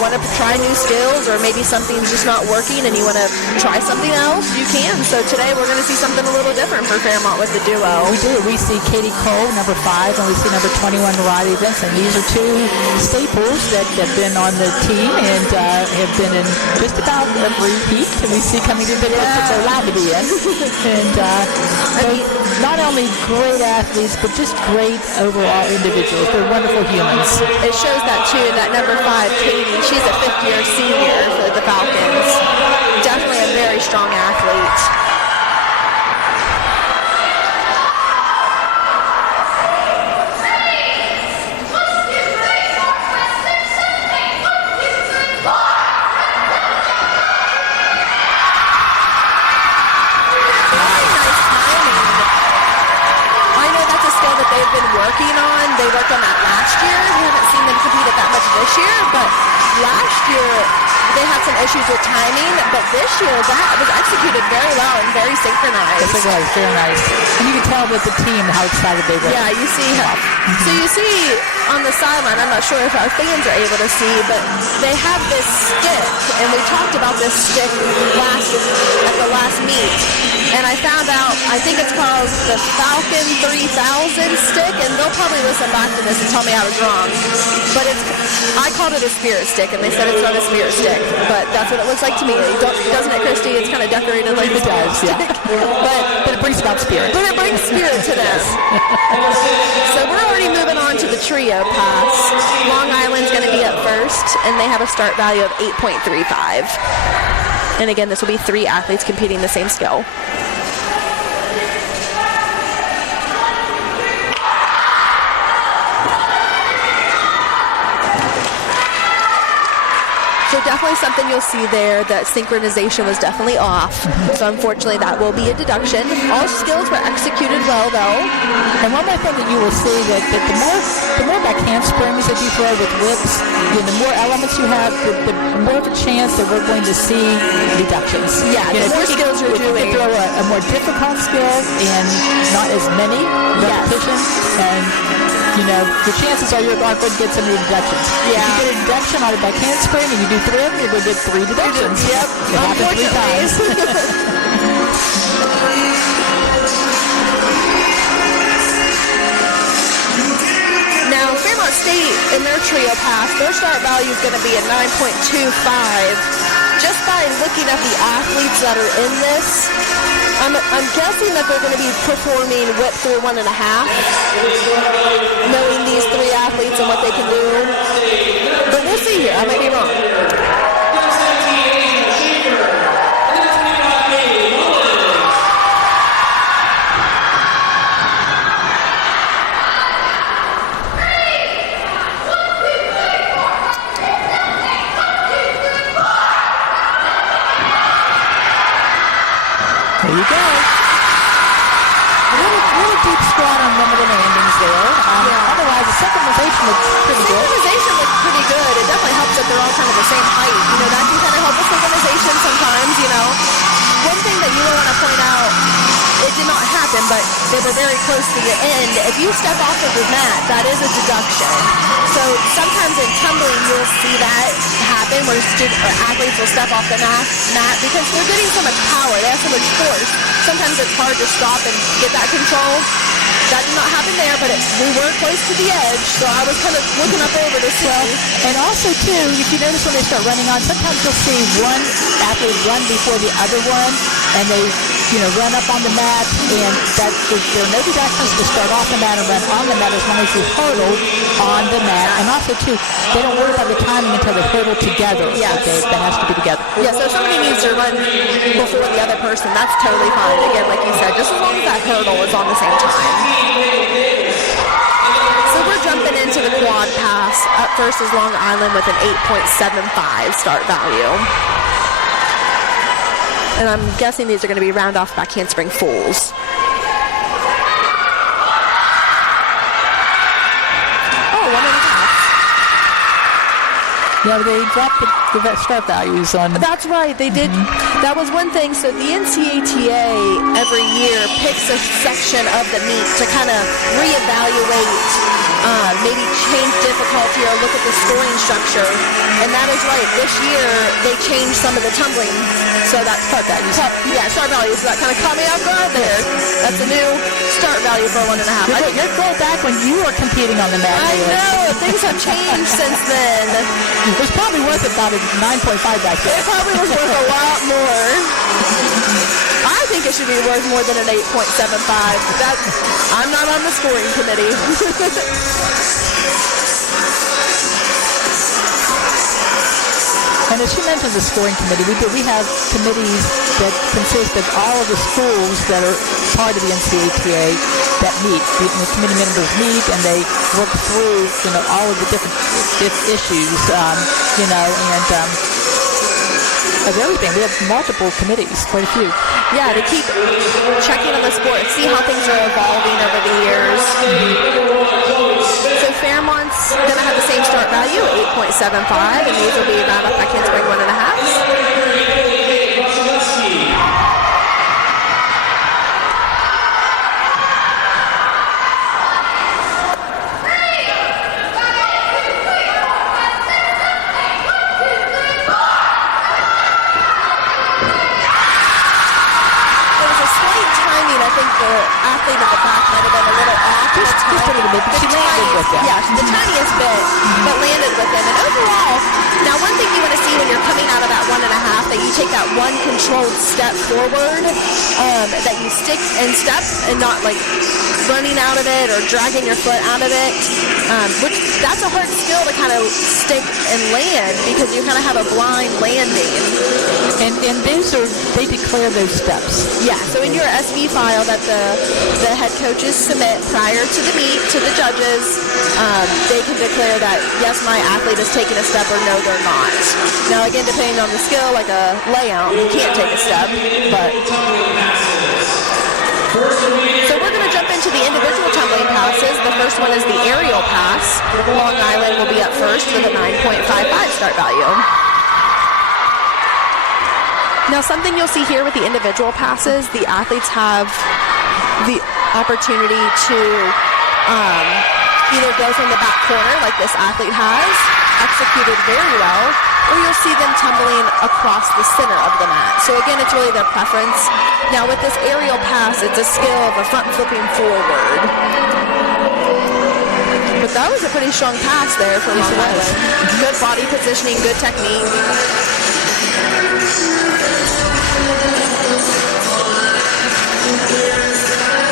want to try new skills, or maybe something's just not working and you want to try something else, you can. So today we're going to see something a little different for Fairmont with the duo. We do. We see Katie Cole, number 5, and we see number 21, Riley Vinson. These are 2 staples that have been on the team and have been in just about every heat. And we see coming to the that they're allowed to be in. And not only great athletes, but just great overall individuals. They're wonderful humans. It shows that too, that number 5, Katie, she's a 5th-year senior for the Falcons. Definitely a very strong athlete. Working on. They worked on that last year. We haven't seen them compete at that much this year, but last year they had some issues with timing, but this year that was executed very well and very synchronized. Yes, it was. Very nice. And you can tell with the team how excited they were. Yeah, you see how. So you see on the sideline, I'm not sure if our fans are able to see, but they have this stick, and we talked about this stick at the last meet. And I found out, I think it's called the Falcon 3000 stick, and they'll probably listen back to this and tell me I was wrong. But I called it a spirit stick, and they said it's not a spirit stick. But that's what it looks like to me. Doesn't it, Christy? It's kind of decorated like a spirit stick. But it brings about spirit. But it brings spirit to them. So we're already moving on to the trio pass. Long Island's going to be up first, and they have a start value of 8.35. And again, this will be 3 athletes competing the same skill. So definitely something you'll see there, that synchronization was definitely off. So unfortunately that will be a deduction. All skills were executed well though. And one more thing that you will see that the more back handsprings that you throw with whips, the more elements you have, the more of a chance that we're going to see deductions. Yeah, the more skills you're doing. If you throw a more difficult skill and not as many repetitions, and your chances are you're going to get some deductions. Yeah. If you get a deduction on a back handspring and you do 3 of them, you're going to get 3 deductions. Yep. It happens 3 times. Now, Fairmont State, in their trio pass, their start value is going to be a 9.25. Just by looking at the athletes that are in this, I'm guessing that they're going to be performing whip through 1.5, knowing these 3 athletes and what they can do. But we'll see here. I might be wrong. There you go. A little deep squat on one of the landings there. Otherwise, the synchronization looks pretty good. Synchronization looks pretty good. It definitely helps that they're all kind of the same height. That can kind of help with synchronization sometimes, One thing that you will want to point out, it did not happen, but they were very close to the end. If you step off of the mat, that is a deduction. So sometimes in tumbling, you'll see that happen where athletes will step off the mat because they're getting so much power. They have so much force. Sometimes it's hard to stop and get that control. That did not happen there, but we were close to the edge, so I was kind of looking up over to see. And also, too, if you notice when they start running on, sometimes you'll see one athlete run before the other one, and they, run up on the mat, and there are no deductions to start off the mat and run on the mat as long as you hurdle on the mat. And also, too, they don't worry about the timing until they hurdle together. Yes. Okay, that has to be together. Yeah, so if somebody needs to run before the other person, that's totally fine. Again, like you said, just as long as that hurdle is on the same time. So we're jumping into the quad pass. Up first is Long Island with an 8.75 start value. And I'm guessing these are going to be round-off back handspring fulls. Oh, 1.5. Yeah, they dropped the start values on. That's right, they did. That was one thing. So the NCATA every year picks a section of the meet to kind of reevaluate, maybe change difficulty or look at the scoring structure. And that is right. This year they changed some of the tumbling. So that's start value. Start value. So that kind of caught me off guard there. That's a new start value for 1.5. You're going back when you were competing on the mat. I know. Things have changed since then. It was probably worth about a 9.5 back then. It probably was worth a lot more. I think it should be worth more than an 8.75. I'm not on the scoring committee. And as she mentioned, the scoring committee, we have committees that consist of all of the schools that are part of the NCATA that meet. The committee members meet and they work through, all of the different issues, of everything. We have multiple committees, quite a few. Yeah, to keep checking on the sport, see how things are evolving over the years. So Fairmont's going to have the same start value, 8.75, and these will be round up back handspring 1.5. Athlete in the back might have been a little off. Just a little bit, but she landed with it. Yeah, the tiniest bit, but landed with them. And overall, now one thing you want to see when you're coming out of that 1.5, that you take that one controlled step forward, that you stick and step and not like running out of it or dragging your foot out of it, which that's a hard skill to kind of stick and land because you kind of have a blind landing. And they declare those steps. Yeah, so in your SV file that the head coaches submit prior to the meet to the judges, they can declare that, yes, my athlete is taking a step or no, they're not. Now, again, depending on the skill, like a layout, you can't take a step, but... So we're going to jump into the individual tumbling passes. The first one is the aerial pass. Long Island will be up first with a 9.55 start value. Now, something you'll see here with the individual passes, the athletes have the opportunity to either go from the back corner like this athlete has, executed very well, or you'll see them tumbling across the center of the mat. So again, it's really their preference. Now with this aerial pass, it's a skill of a front flipping forward. But that was a pretty strong pass there for Long Island. Good body positioning, good technique.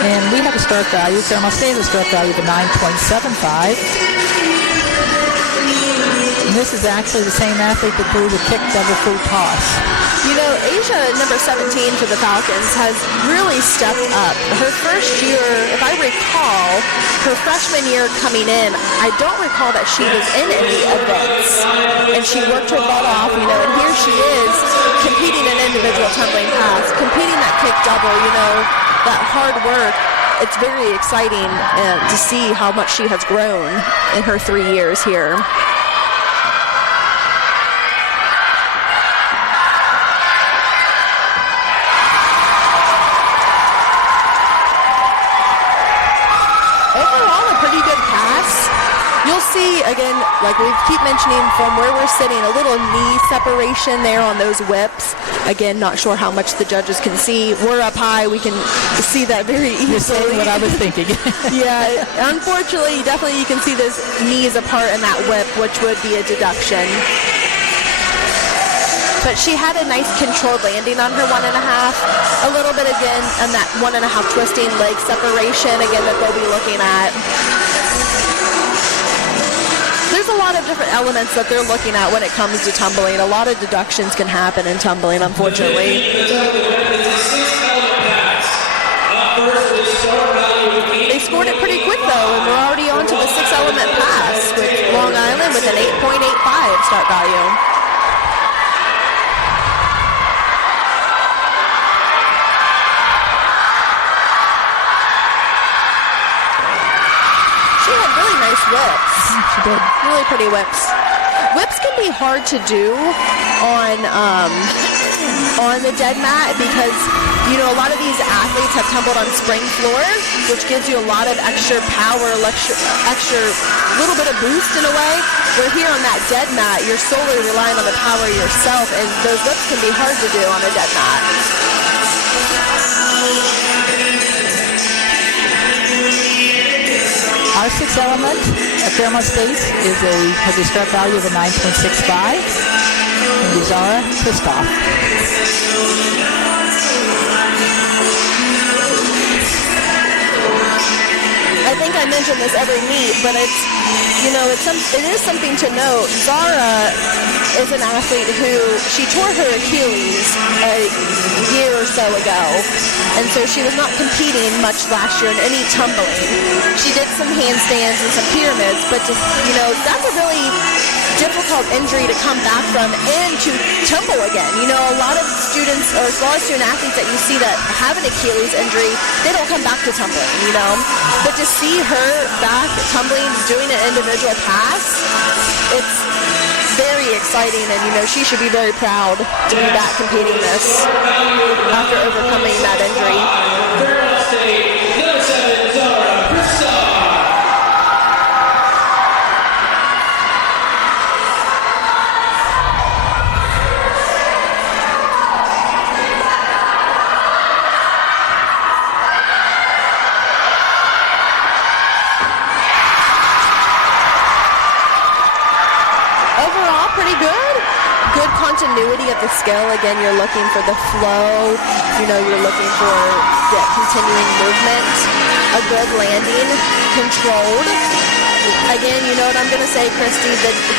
And we have a start value. Fairmont State has a start value of 9.75. And this is actually the same athlete that threw the kick double full toss. You know, Asia, number 17 for the Falcons, has really stepped up. Her first year, if I recall, her freshman year coming in, I don't recall that she was in any events. And she worked her butt off, you know, and here she is competing in individual tumbling pass, competing that kick double, you know, that hard work. It's very exciting to see how much she has grown in her 3 years here. Overall, a pretty good pass. You'll see, again, like we keep mentioning, from where we're sitting, a little knee separation there on those whips. Again, not sure how much the judges can see. We're up high. We can see that very easily. What I was thinking. Yeah, unfortunately, definitely you can see those knees apart in that whip, which would be a deduction. But she had a nice controlled landing on her 1.5. A little bit, again, on that 1.5 twisting leg separation, again, that they'll be looking at. There's a lot of different elements that they're looking at when it comes to tumbling. A lot of deductions can happen in tumbling, unfortunately. They scored it pretty quick, though, and we're already on to the 6-element pass with Long Island with an 8.85 start value. Whips. She did. Really pretty whips. Whips can be hard to do on the dead mat because, you know, a lot of these athletes have tumbled on spring floor, which gives you a lot of extra power, extra little bit of boost in a way. Where here on that dead mat, you're solely relying on the power yourself, and those whips can be hard to do on a dead mat. Our 6th element at Fairmont State has a start value of a 9.65. And Zara Kristoff. I think I mention this every meet, but it is something to note. Zara is an athlete who, she tore her Achilles a year or so ago, and so she was not competing much last year in any tumbling. She did some handstands and some pyramids, but just, you know, that's a really difficult injury to come back from and to tumble again. You know, a lot of students or a lot of student athletes that you see that have an Achilles injury, they don't come back to tumbling, you know. But to see her back tumbling, doing an individual pass, it's very exciting, and you know she should be very proud to be back competing this after overcoming that injury. Fairmont State, number 7, Zara Krista. Overall, pretty good. Good continuity of the skill. Again, you're looking for the flow. You know, you're looking for the continuing movement. A good landing, controlled. Again, you know what I'm going to say, Christy,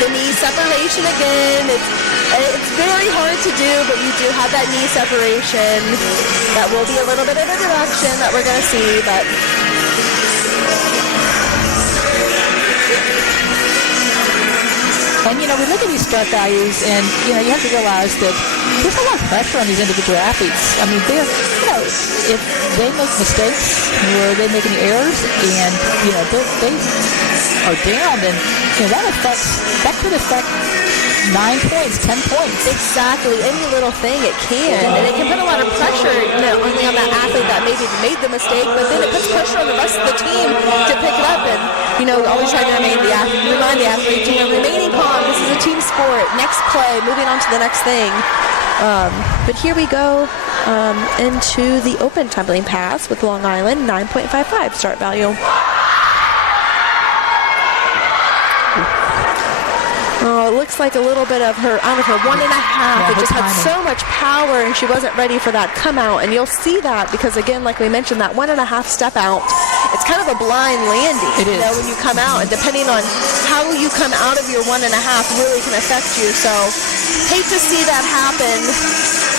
the knee separation again. It's very hard to do, but you do have that knee separation. That will be a little bit of a deduction that we're going to see, but... And, you know, we look at these stress values, and, you know, you have to realize that there's a lot of pressure on these individual athletes. I mean, they're, you know, if they make mistakes or they make any errors and, you know, they are down, then, you know, that could affect 9 points, 10 points. Exactly. Any little thing, it can. And it can put a lot of pressure, you know, only on that athlete that maybe made the mistake, but then it puts pressure on the rest of the team to pick it up. And, you know, always trying to remind the athlete, you know, remaining calm. This is a team sport. Next play, moving on to the next thing. But here we go into the open tumbling pass with Long Island, 9.55 start value. Oh, it looks like a little bit of her, out of her 1.5. It just had so much power, and she wasn't ready for that come out. And you'll see that because, again, like we mentioned, that 1.5 step out, it's kind of a blind landing. It is. You know, when you come out, and depending on how you come out of your 1.5 really can affect you. So, hate to see that happen.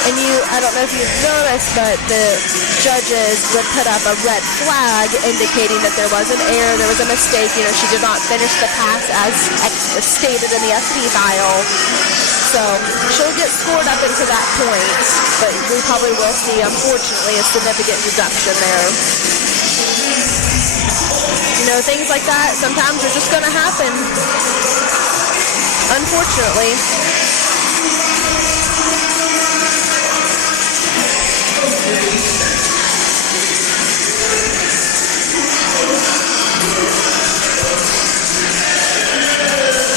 And I don't know if you've noticed, but the judges would put up a red flag indicating that there was an error, there was a mistake. You know, she did not finish the pass as stated in the SD file. So she'll get scored up into that point, but we probably will see, unfortunately, a significant deduction there. You know, things like that sometimes are just going to happen, unfortunately.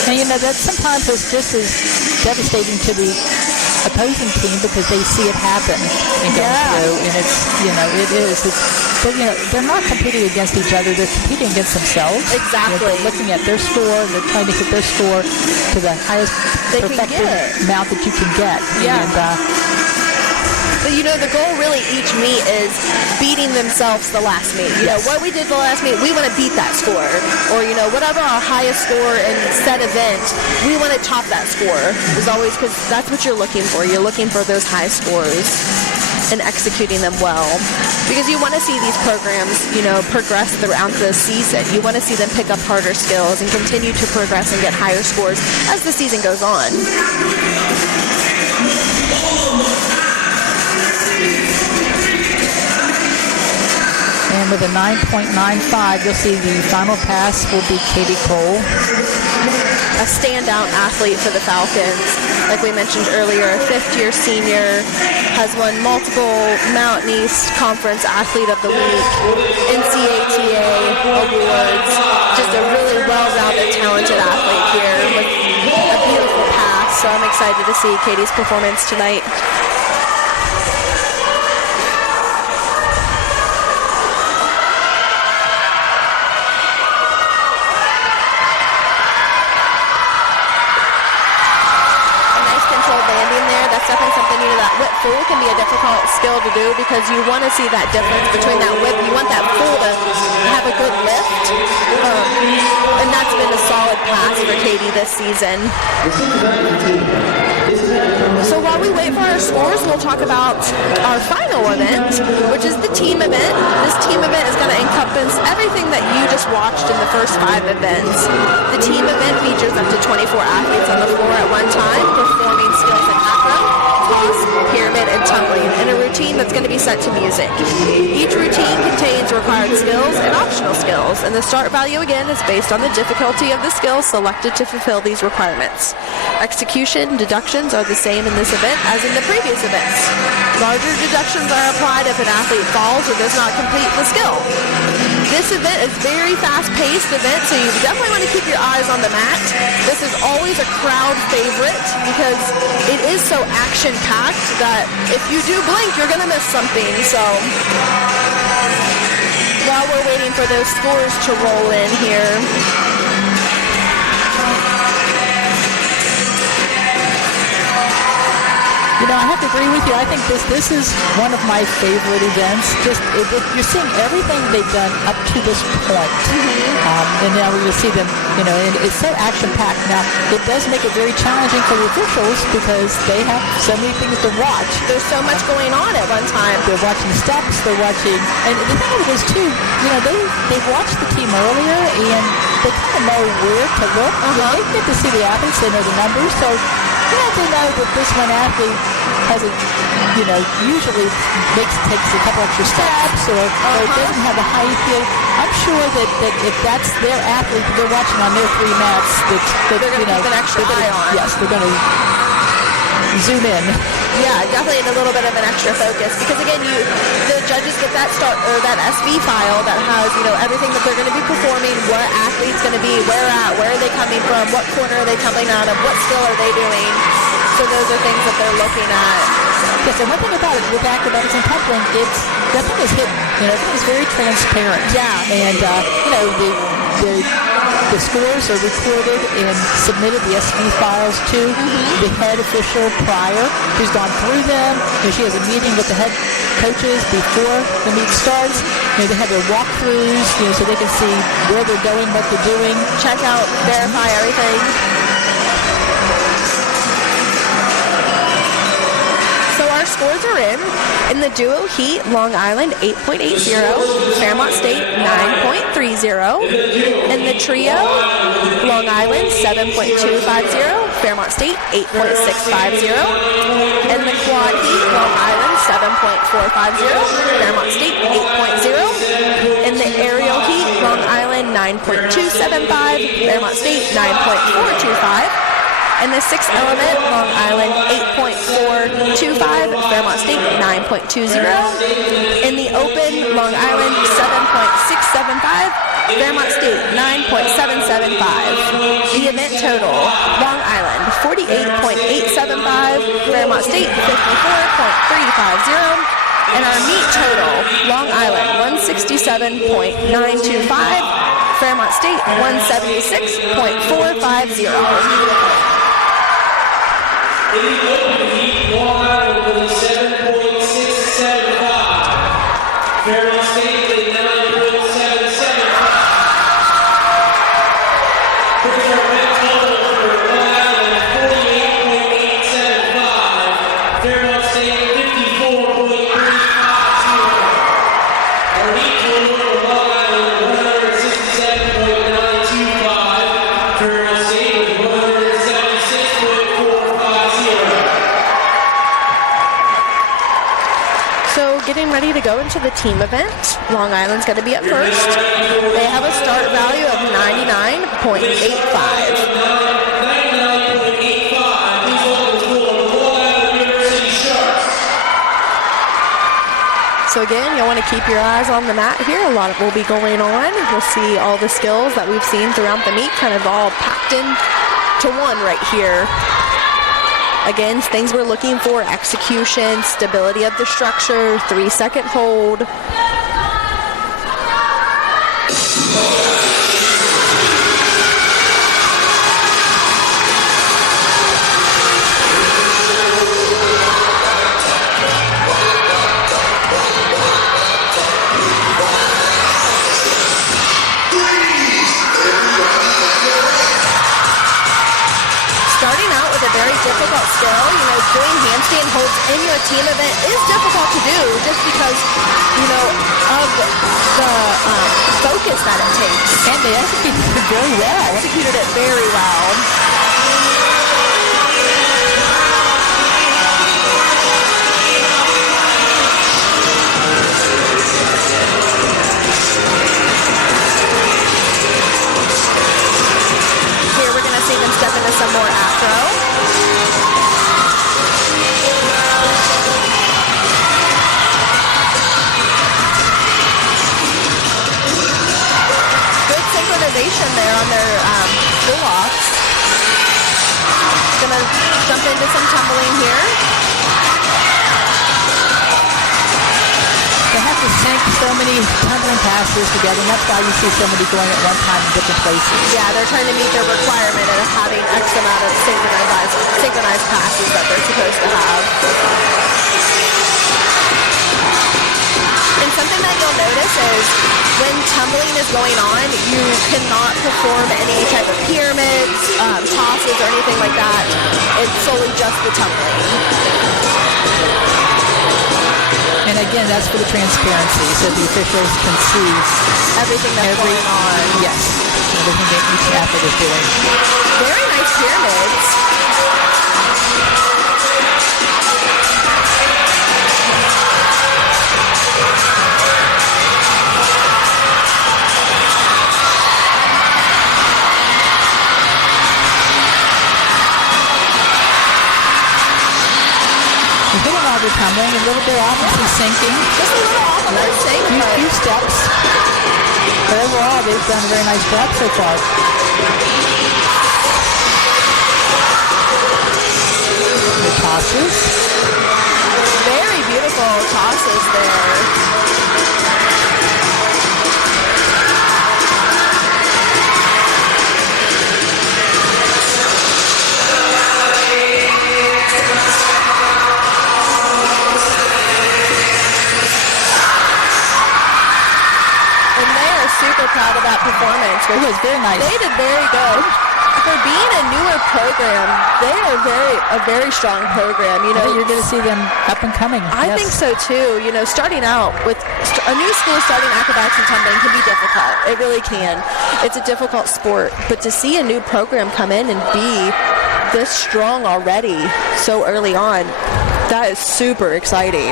And, you know, that sometimes is just as devastating to the opposing team because they see it happen and go through, and it's, you know, it is. But, you know, they're not competing against each other. They're competing against themselves. Exactly. You know, they're looking at their score, and they're trying to hit their score to the highest perfected amount that you can get. Yeah. And, but, you know, the goal really each meet is beating themselves the last meet. You know, what we did the last meet, we want to beat that score. Or, you know, whatever our highest score in said event, we want to top that score. As always, because that's what you're looking for. You're looking for those high scores and executing them well. Because you want to see these programs, you know, progress throughout the season. You want to see them pick up harder skills and continue to progress and get higher scores as the season goes on. And with a 9.95, you'll see the final pass will be Katie Cole. A standout athlete for the Falcons. Like we mentioned earlier, a fifth-year senior, has won multiple Mountain East Conference Athlete of the Week, NCATA awards. Just a really well-rounded, talented athlete here with a beautiful pass. So I'm excited to see Katie's performance tonight. Full can be a difficult skill to do because you want to see that difference between that whip. You want that full to have a good lift. And that's been a solid pass for Katie this season. So while we wait for our our scores, we'll talk about our final event, which is the team event. This team event is going to encompass everything that you just watched in the first 5 events. The team event features up to 24 athletes on the floor at one time, performing skills in acro, toss, pyramid, and tumbling in a routine that's going to be set to music. Each routine contains required skills and optional skills, and the start value again is based on the difficulty of the skills selected to fulfill these requirements. Execution deductions are the same in this event as in the previous events. Larger deductions are applied if an athlete falls or does not complete the skill. This event is very fast-paced event, so you definitely want to keep your eyes on the mat. This is always a crowd favorite because it is so action-packed that if you do blink, you're going to miss something. So while we're waiting for those scores to roll in here, You know, I have to agree with you. I think this is one of my favorite events. Just you're seeing everything they've done up to this point. And now we will see them, you know, and it's so action-packed. Now, it does make it very challenging for the officials because they have so many things to watch. there's so much going on at one time. They're watching steps, they're watching, and the thing of it is, too, you know, they've watched the team earlier, and they kind of know where to look. They get to see the athletes, they know the numbers, so you have to know that this one athlete usually takes a couple extra steps or doesn't have the height feel. I'm sure that if that's their athlete that they're watching on their 3 mats, that They're going to keep an extra eye on. Yes, they're going to zoom in. Yeah, definitely a little bit of an extra focus because again, the judges get that that SV file that has everything that they're going to be performing, what athlete's going to be, where are they coming from, what corner are they tumbling out of, what skill are they doing. So those are things that they're looking at. Yes, and one thing about it with acrobatics and tumbling, nothing is hidden. Everything is very transparent. Yeah. And the scores are recorded and submitted, the SV files, to the head official prior, who's gone through them. She has a meeting with the head coaches before the meet starts. They have their walkthroughs, so they can see where they're going, what they're doing. Check out, verify everything. So our scores are in. In the duo heat, Long Island 8.80, Fairmont State 9.30. In the trio, Long Island 7.250, Fairmont State 8.650. In the quad heat, Long Island 7.450, Fairmont State 8.0. In the aerial heat, Long Island 9.275, Fairmont State 9.425. In the 6th element, Long Island 8.425, Fairmont State 9.20. In the open, Long Island 7.675, Fairmont State 9.775. The event total, Long Island 48.875, Fairmont State 54.350. And our meet total, Long Island 167.925, Fairmont State 176.450. In the open heat, Long Island with a 7.675. Fairmont State with a 9.775. Here's our event total for Long Island, 48.875. Fairmont State, 54.350. Our heat total for Long Island, 167.925. Fairmont State with 176.450. So getting ready to go into the team event. Long Island's going to be up first. They have a start value of 99.85. 99.85. Please welcome to Long Island University Sharks. So again, you'll want to keep your eyes on the mat here. A lot will be going on. We'll see all the skills that we've seen throughout the meet kind of all packed in to one right here. Again, things we're looking for: execution, stability of the structure, 3-second hold. Starting out with a very difficult skill skill. Doing handstand holds in your team event is difficult to do just because, of the focus that it takes. And they executed it very well. Executed it very well. Here we're going to see them step into some more acro. Synchronization there on their pull-offs. Gonna jump into some tumbling here. They have to sync so many tumbling passes together, and that's why you see so many going at one time in different places. Yeah, they're trying to meet their requirement of having X amount of synchronized passes that they're supposed to have. And something that you'll notice is when tumbling is going on, you cannot perform any type of pyramids, tosses, or anything like that. It's solely just the tumbling. And again, that's for the transparency, so the officials can see Everything that's going on. Yes, everything that each athlete is doing. Very nice pyramids. We're doing all the tumbling, a little bit off, sinking. Just a little off of their sink, but Few steps. But overall, they've done a very nice job so far. The tosses. very beautiful tosses there. Super proud of that performance. It was very nice. They did very good. For being a newer program, they are a very strong program. You know, you're going to see them up and coming. I think so too. You know, starting out with a new school, starting acrobatics and tumbling can be difficult. It really can. It's a difficult sport. But to see a new program come in and be this strong already so early on, that is super exciting.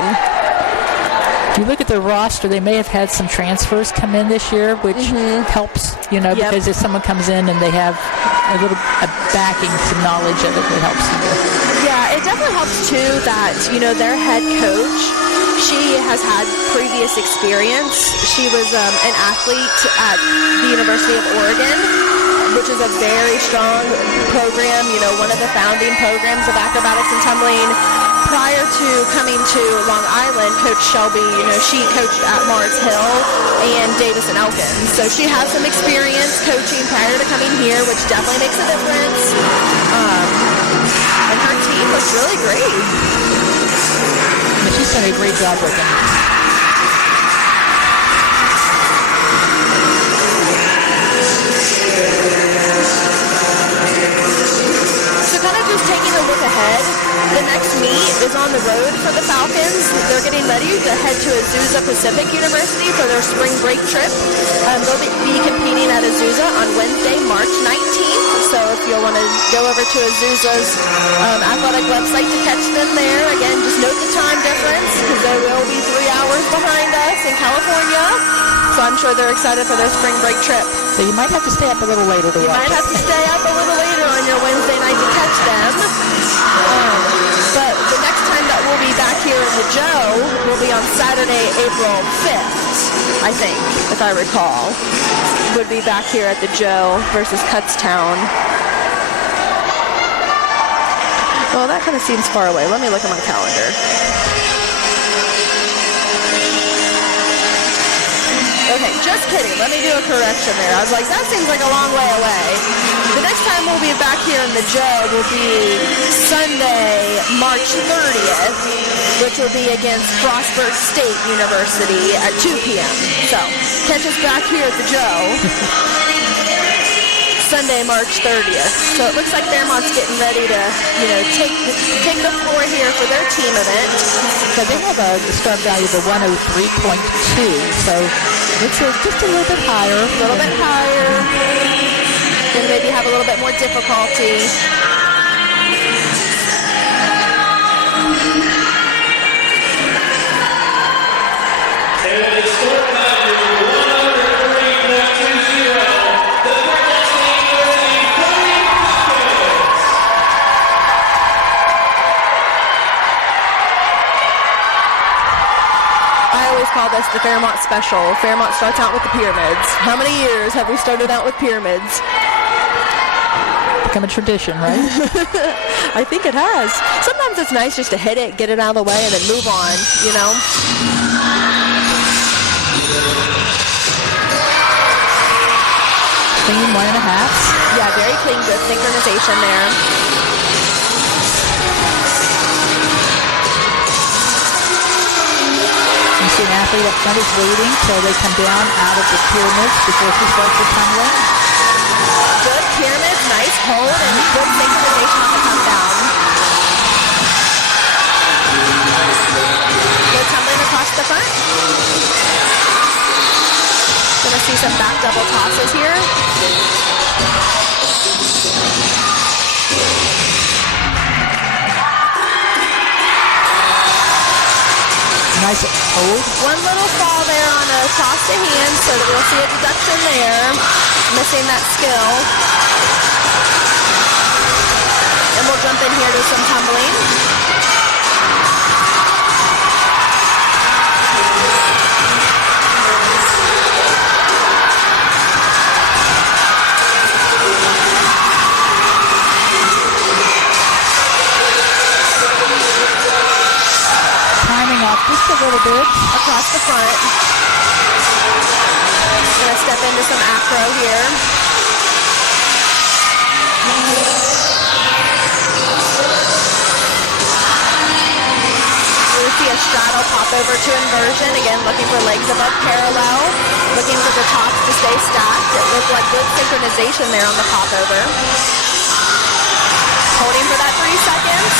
If you look at the roster, they may have had some transfers come in this year, which helps, you know, because if someone comes in and they have a backing, some knowledge of it, it helps them. Yeah, it definitely helps too that, you know, their head coach, she has had previous experience. She was an athlete at the University of Oregon, which is a very strong program, you know, one of the founding programs of acrobatics and tumbling. Prior to coming to Long Island, Coach Shelby, you know, she coached at Mars Hill and Davis and Elkins. So she has some experience coaching prior to coming here, which definitely makes a difference. And her team looks really great. But she's done a great job with them. So kind of just taking a look ahead, the next meet is on the road for the Falcons. They're getting ready to head to Azusa Pacific University for their spring break trip. They'll be competing at Azusa on Wednesday, March 19th. So if you'll want to go over to Azusa's athletic website to catch them there, again, just note the time difference because they will be 3 hours behind us in California. So I'm sure they're excited for their spring break trip. So you might have to stay up a little later to watch. You might have to stay up a little later on your Wednesday night to catch them. But the next time that we'll be back here in the Joe will be on Saturday, April 5th, I think, if I recall. Would be back here at the Joe versus Kutztown. Well, that kind of seems far away. Let me look at my calendar. Okay, just kidding. Let me do a correction there. I was like, that seems like a long way away. The next time we'll be back here in the Joe will be Sunday, March 30th, which will be against Frostburg State University at 2 p.m. So, catch us back here at the Joe. Sunday, March 30th. So it looks like Fairmont's getting ready to, take the floor here for their team event. So they have a start value of 103.2, so it's just a little bit higher. A little bit higher. Going to maybe have a little bit more difficulty. Call this the Fairmont special. Fairmont starts out with the pyramids. How many years have we started out with pyramids? Become a tradition, right? I think it has. Sometimes it's nice just to hit it, get it out of the way, and then move on, Clean 1.5. Yeah, very clean, good synchronization there. You see an athlete up front is waiting till they come down out of the pyramids before she starts the tumbling. Good pyramids, nice hold, and good synchronization on the come down. Good tumbling across the front. Gonna see some back double tosses here. Nice hold. One little fall there on a toss to hand, so that we'll see a deduction there. Missing that skill. And we'll jump in here to some tumbling. Just a little bit across the front. Gonna step into some acro here. We'll see a straddle pop over to inversion. Again, looking for legs above parallel. Looking for the tops to stay stacked. It looked like good synchronization there on the pop over. Holding for that 3 seconds.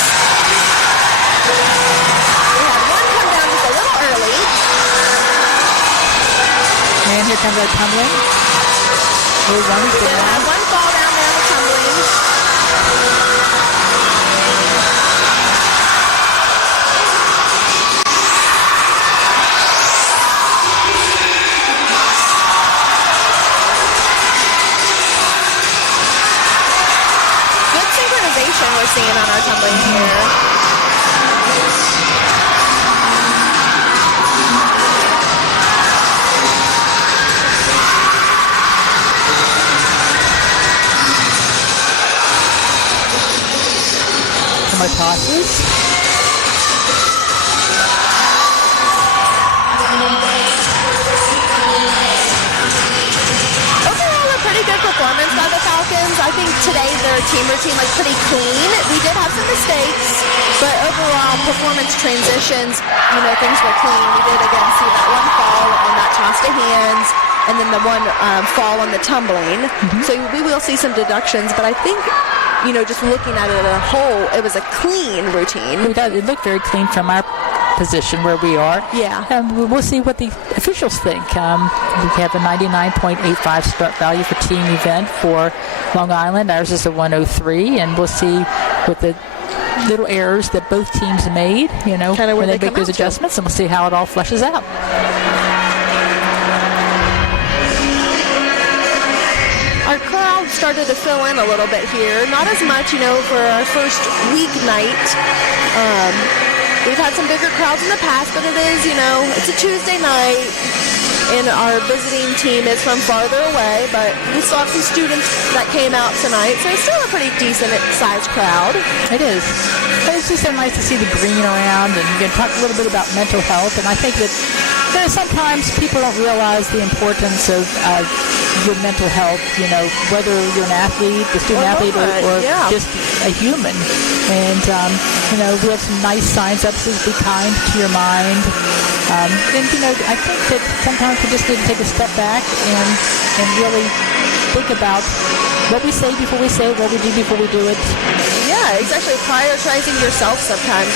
And here comes our tumbling. We're going to have one fall down there on the tumbling. Good synchronization we're seeing on our tumbling here. My tosses. Overall, a pretty good performance by the Falcons. I think today their team routine like pretty clean. We did have some mistakes, but overall performance transitions, things were clean. We did again see that one fall on that toss to hands, and then the one fall on the tumbling. Mm-hmm. So we will see some deductions, but I think just looking at it as a whole, it was a clean routine. It looked very clean from our position where we are. Yeah. We'll see what the officials think. We have a 99.85 start value for team event for Long Island. Ours is a 103, and we'll see what the little errors that both teams made, when they make those adjustments, and we'll see how it all fleshes out. Our crowd started to fill in a little bit here. Not as much, for our first weeknight. We've had some bigger crowds in the past, but it is, it's a Tuesday night, and our visiting team is from farther away, but we still have some students that came out tonight, so it's still a pretty decent-sized crowd. It is. But it's just so nice to see the green around, and you can talk a little bit about mental health, and I think that sometimes people don't realize the importance of your mental health, whether you're an athlete, a student athlete, or just a human. And, we have some nice signs up, says be kind to your mind. And, I think that sometimes we just need to take a step back and really think about what we say before we say it, what we do before we do it. Yeah, it's actually prioritizing yourself sometimes,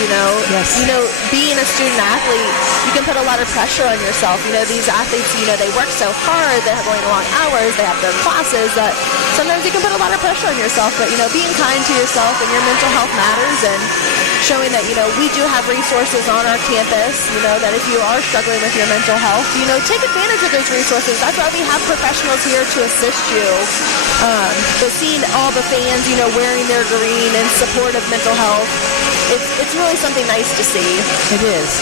Yes. Being a student athlete, you can put a lot of pressure on yourself. These athletes, they work so hard, they're going long hours, they have their classes, that sometimes you can put a lot of pressure on yourself. But, being kind to yourself and your mental health matters, and showing that, we do have resources on our campus, that if you are struggling with your mental health, take advantage of those resources. That's why we have professionals here to assist you. But seeing all the fans, wearing their green in support of mental health, it's really something nice to see. It is.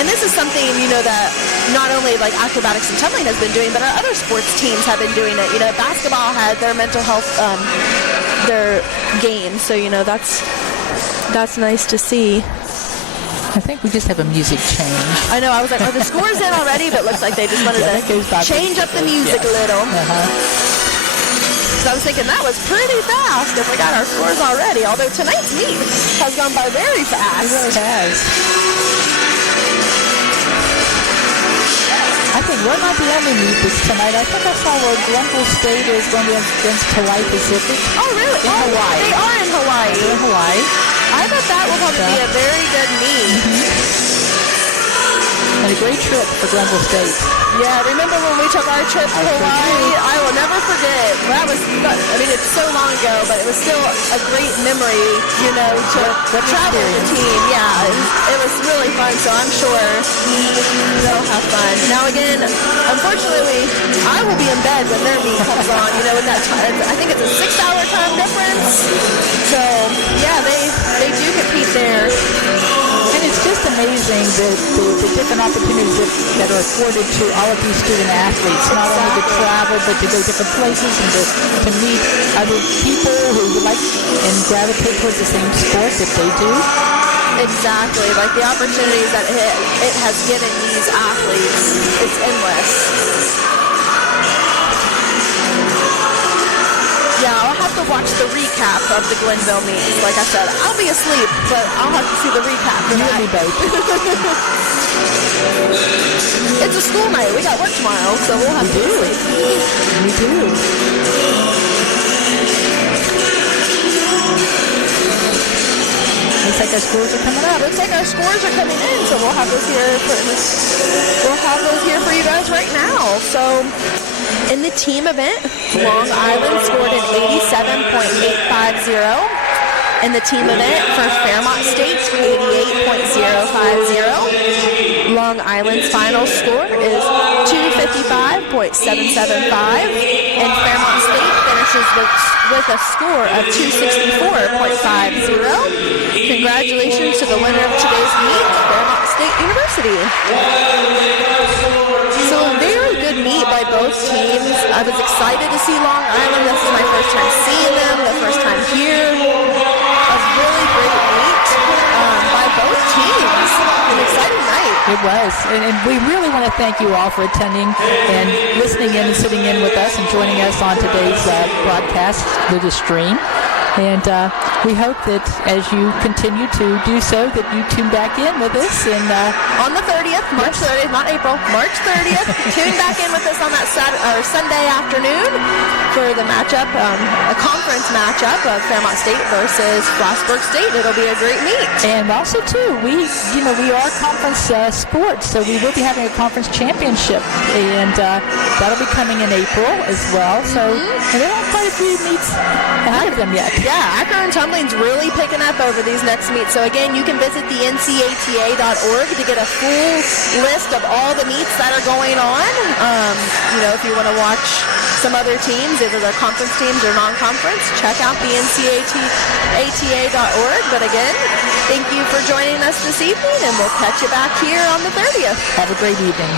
And this is something, that not only like acrobatics and tumbling has been doing, but our other sports teams have been doing it. Basketball had their mental health, their game. So, that's nice to see. I think we just have a music change. I know. I was like, are the scores in already? But it looks like they just wanted to change up the music a little. So I was thinking that was pretty fast if we got our scores already. Although tonight's meet has gone by very fast. It really has. I think we're not the only meet this tonight. I think I saw where Glenville State is going against Hawaii Pacific. Oh, really? In Hawaii. They are in Hawaii. They're in Hawaii. I bet that will probably be a very good meet. And a great trip for Glenville State. Yeah, remember when we took our trip to Hawaii? I will never forget. It's so long ago, but it was still a great memory, to travel with the team. Yeah, it was really fun, so I'm sure they'll have fun. Now again, unfortunately, I will be in bed when their meet comes on, with that time. I think it's a 6-hour time difference. So, yeah, they do compete there. And it's just amazing the different opportunities that are afforded to all of these student athletes, not only to travel, but to go different places and to meet other people who like and gravitate towards the same sport that they do. Exactly. Like the opportunities that it has given these athletes, it's endless. Yeah, I'll have to watch the recap of the Glenville meet. Like I said, I'll be asleep, but I'll have to see the recap for that. You and me both. It's a school night. We got work tomorrow, so we'll have to sleep. We do. Looks like our scores are coming up. Looks like our scores are coming in, so we'll have those here for you guys right now. So, in the team event, Long Island scored an 87.850. In the team event for Fairmont State, 88.050. Long Island's final score is 255.775. And Fairmont State finishes with a score of 264.50. Congratulations to the winner of today's meet, Fairmont State University. So a very good meet by both teams. I was excited to see Long Island. This is my first time seeing them, the first time here. A really great meet by both teams. An exciting night. It was. And we really want to thank you all for attending and listening in and sitting in with us and joining us on today's broadcast with the stream. And we hope that as you continue to do so, that you tune back in with us. And on the 30th, March 30th, not April, March 30th, tune back in with us on that Sunday afternoon for the matchup, a conference matchup of Fairmont State versus Frostburg State. It'll be a great meet. And also, too, we are conference sports, so we will be having a conference championship, and that'll be coming in April as well. So and there are quite a few meets ahead of them yet. Yeah, Acro and Tumbling's really picking up over these next meets. So again, you can visit the NCATA.org to get a full list of all the meets that are going on. If you want to watch some other teams, either they're conference teams or non-conference, check out the NCATA.org. But again, thank you for joining us this evening, and we'll catch you back here on the 30th. Have a great evening.